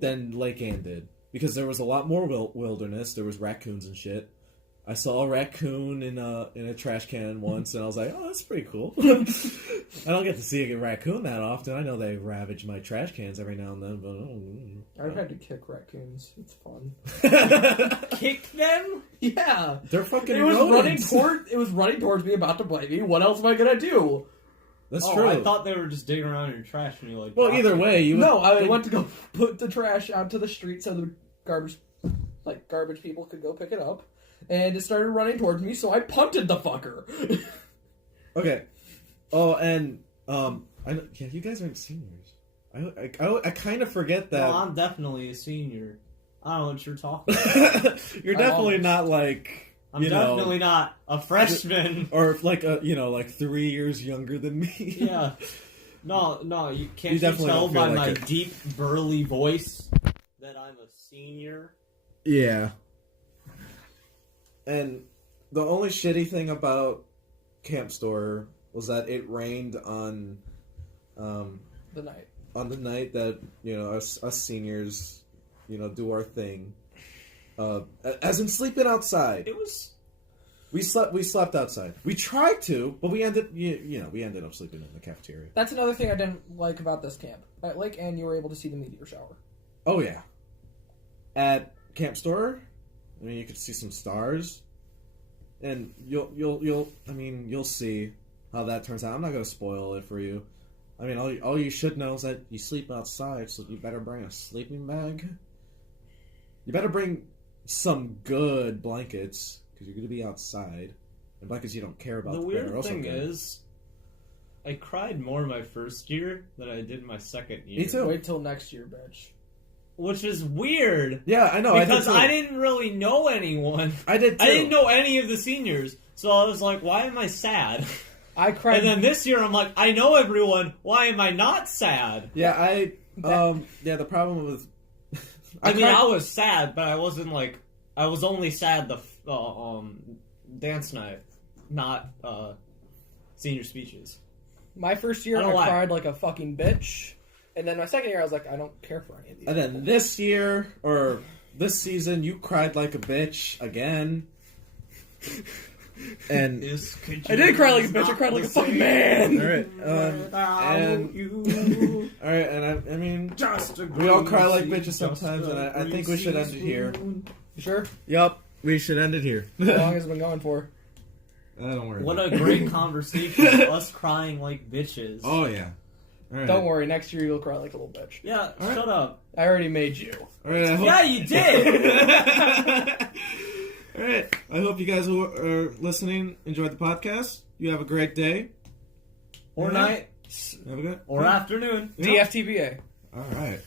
than Lake Ann did. Because there was a lot more wilderness. There was raccoons and shit. I saw a raccoon in a trash can once, and I was like, "Oh, that's pretty cool." I don't get to see a raccoon that often. I know they ravage my trash cans every now and then, but I've had to kick raccoons. It's fun. Kick them? Yeah, they're fucking. It was running towards me, about to bite me. What else am I gonna do? That's true. I thought they were just digging around in your trash, and you're like, well, either way, I went to go put the trash out to the street so the garbage people could go pick it up. And it started running towards me, so I punted the fucker. Okay. Oh, and you guys aren't seniors. I kind of forget that. No, I'm definitely a senior. I don't know what you're talking about. You're definitely not like. I'm definitely not a freshman, or like 3 years younger than me. Yeah. No, you can't. You tell by my deep, burly voice that I'm a senior. Yeah. And the only shitty thing about Camp Store was that it rained on the night. On the night that, us seniors, do our thing. As in sleeping outside. We slept outside. We tried to, but we ended up sleeping in the cafeteria. That's another thing I didn't like about this camp. At Lake Ann, you were able to see the meteor shower. Oh yeah. At Camp Store, you could see some stars, and you'll see how that turns out. I'm not gonna spoil it for you. All you should know is that you sleep outside, so you better bring a sleeping bag. You better bring some good blankets because you're gonna be outside, and blankets you don't care about. The weird thing is, I cried more my first year than I did my second year. Me too. Wait till next year, bitch. Which is weird. Yeah, I know. Because I didn't really know anyone. I did too. I didn't know any of the seniors. So I was like, why am I sad? I cried. And then this year I'm like, I know everyone. Why am I not sad? Yeah, the problem was... I was sad, but I wasn't like... I was only sad the dance night, not senior speeches. My first year, I cried like a fucking bitch. And then my second year, I was like, I don't care for any of these. And then this year, or this season, you cried like a bitch again. And I didn't cry like a bitch. I cried like a fucking man. All right, we all cry like bitches sometimes, and I think we should end it here. You sure? Yup, we should end it here. How long has it been going for? Don't worry. What a great conversation! Us crying like bitches. Oh yeah. Right. Don't worry, next year you'll cry like a little bitch. Yeah, shut up. I already made you. All right, yeah, you did! All right, I hope you guys who are listening enjoyed the podcast. You have a great day. Or night. Have a good... Or afternoon. DFTBA. All right.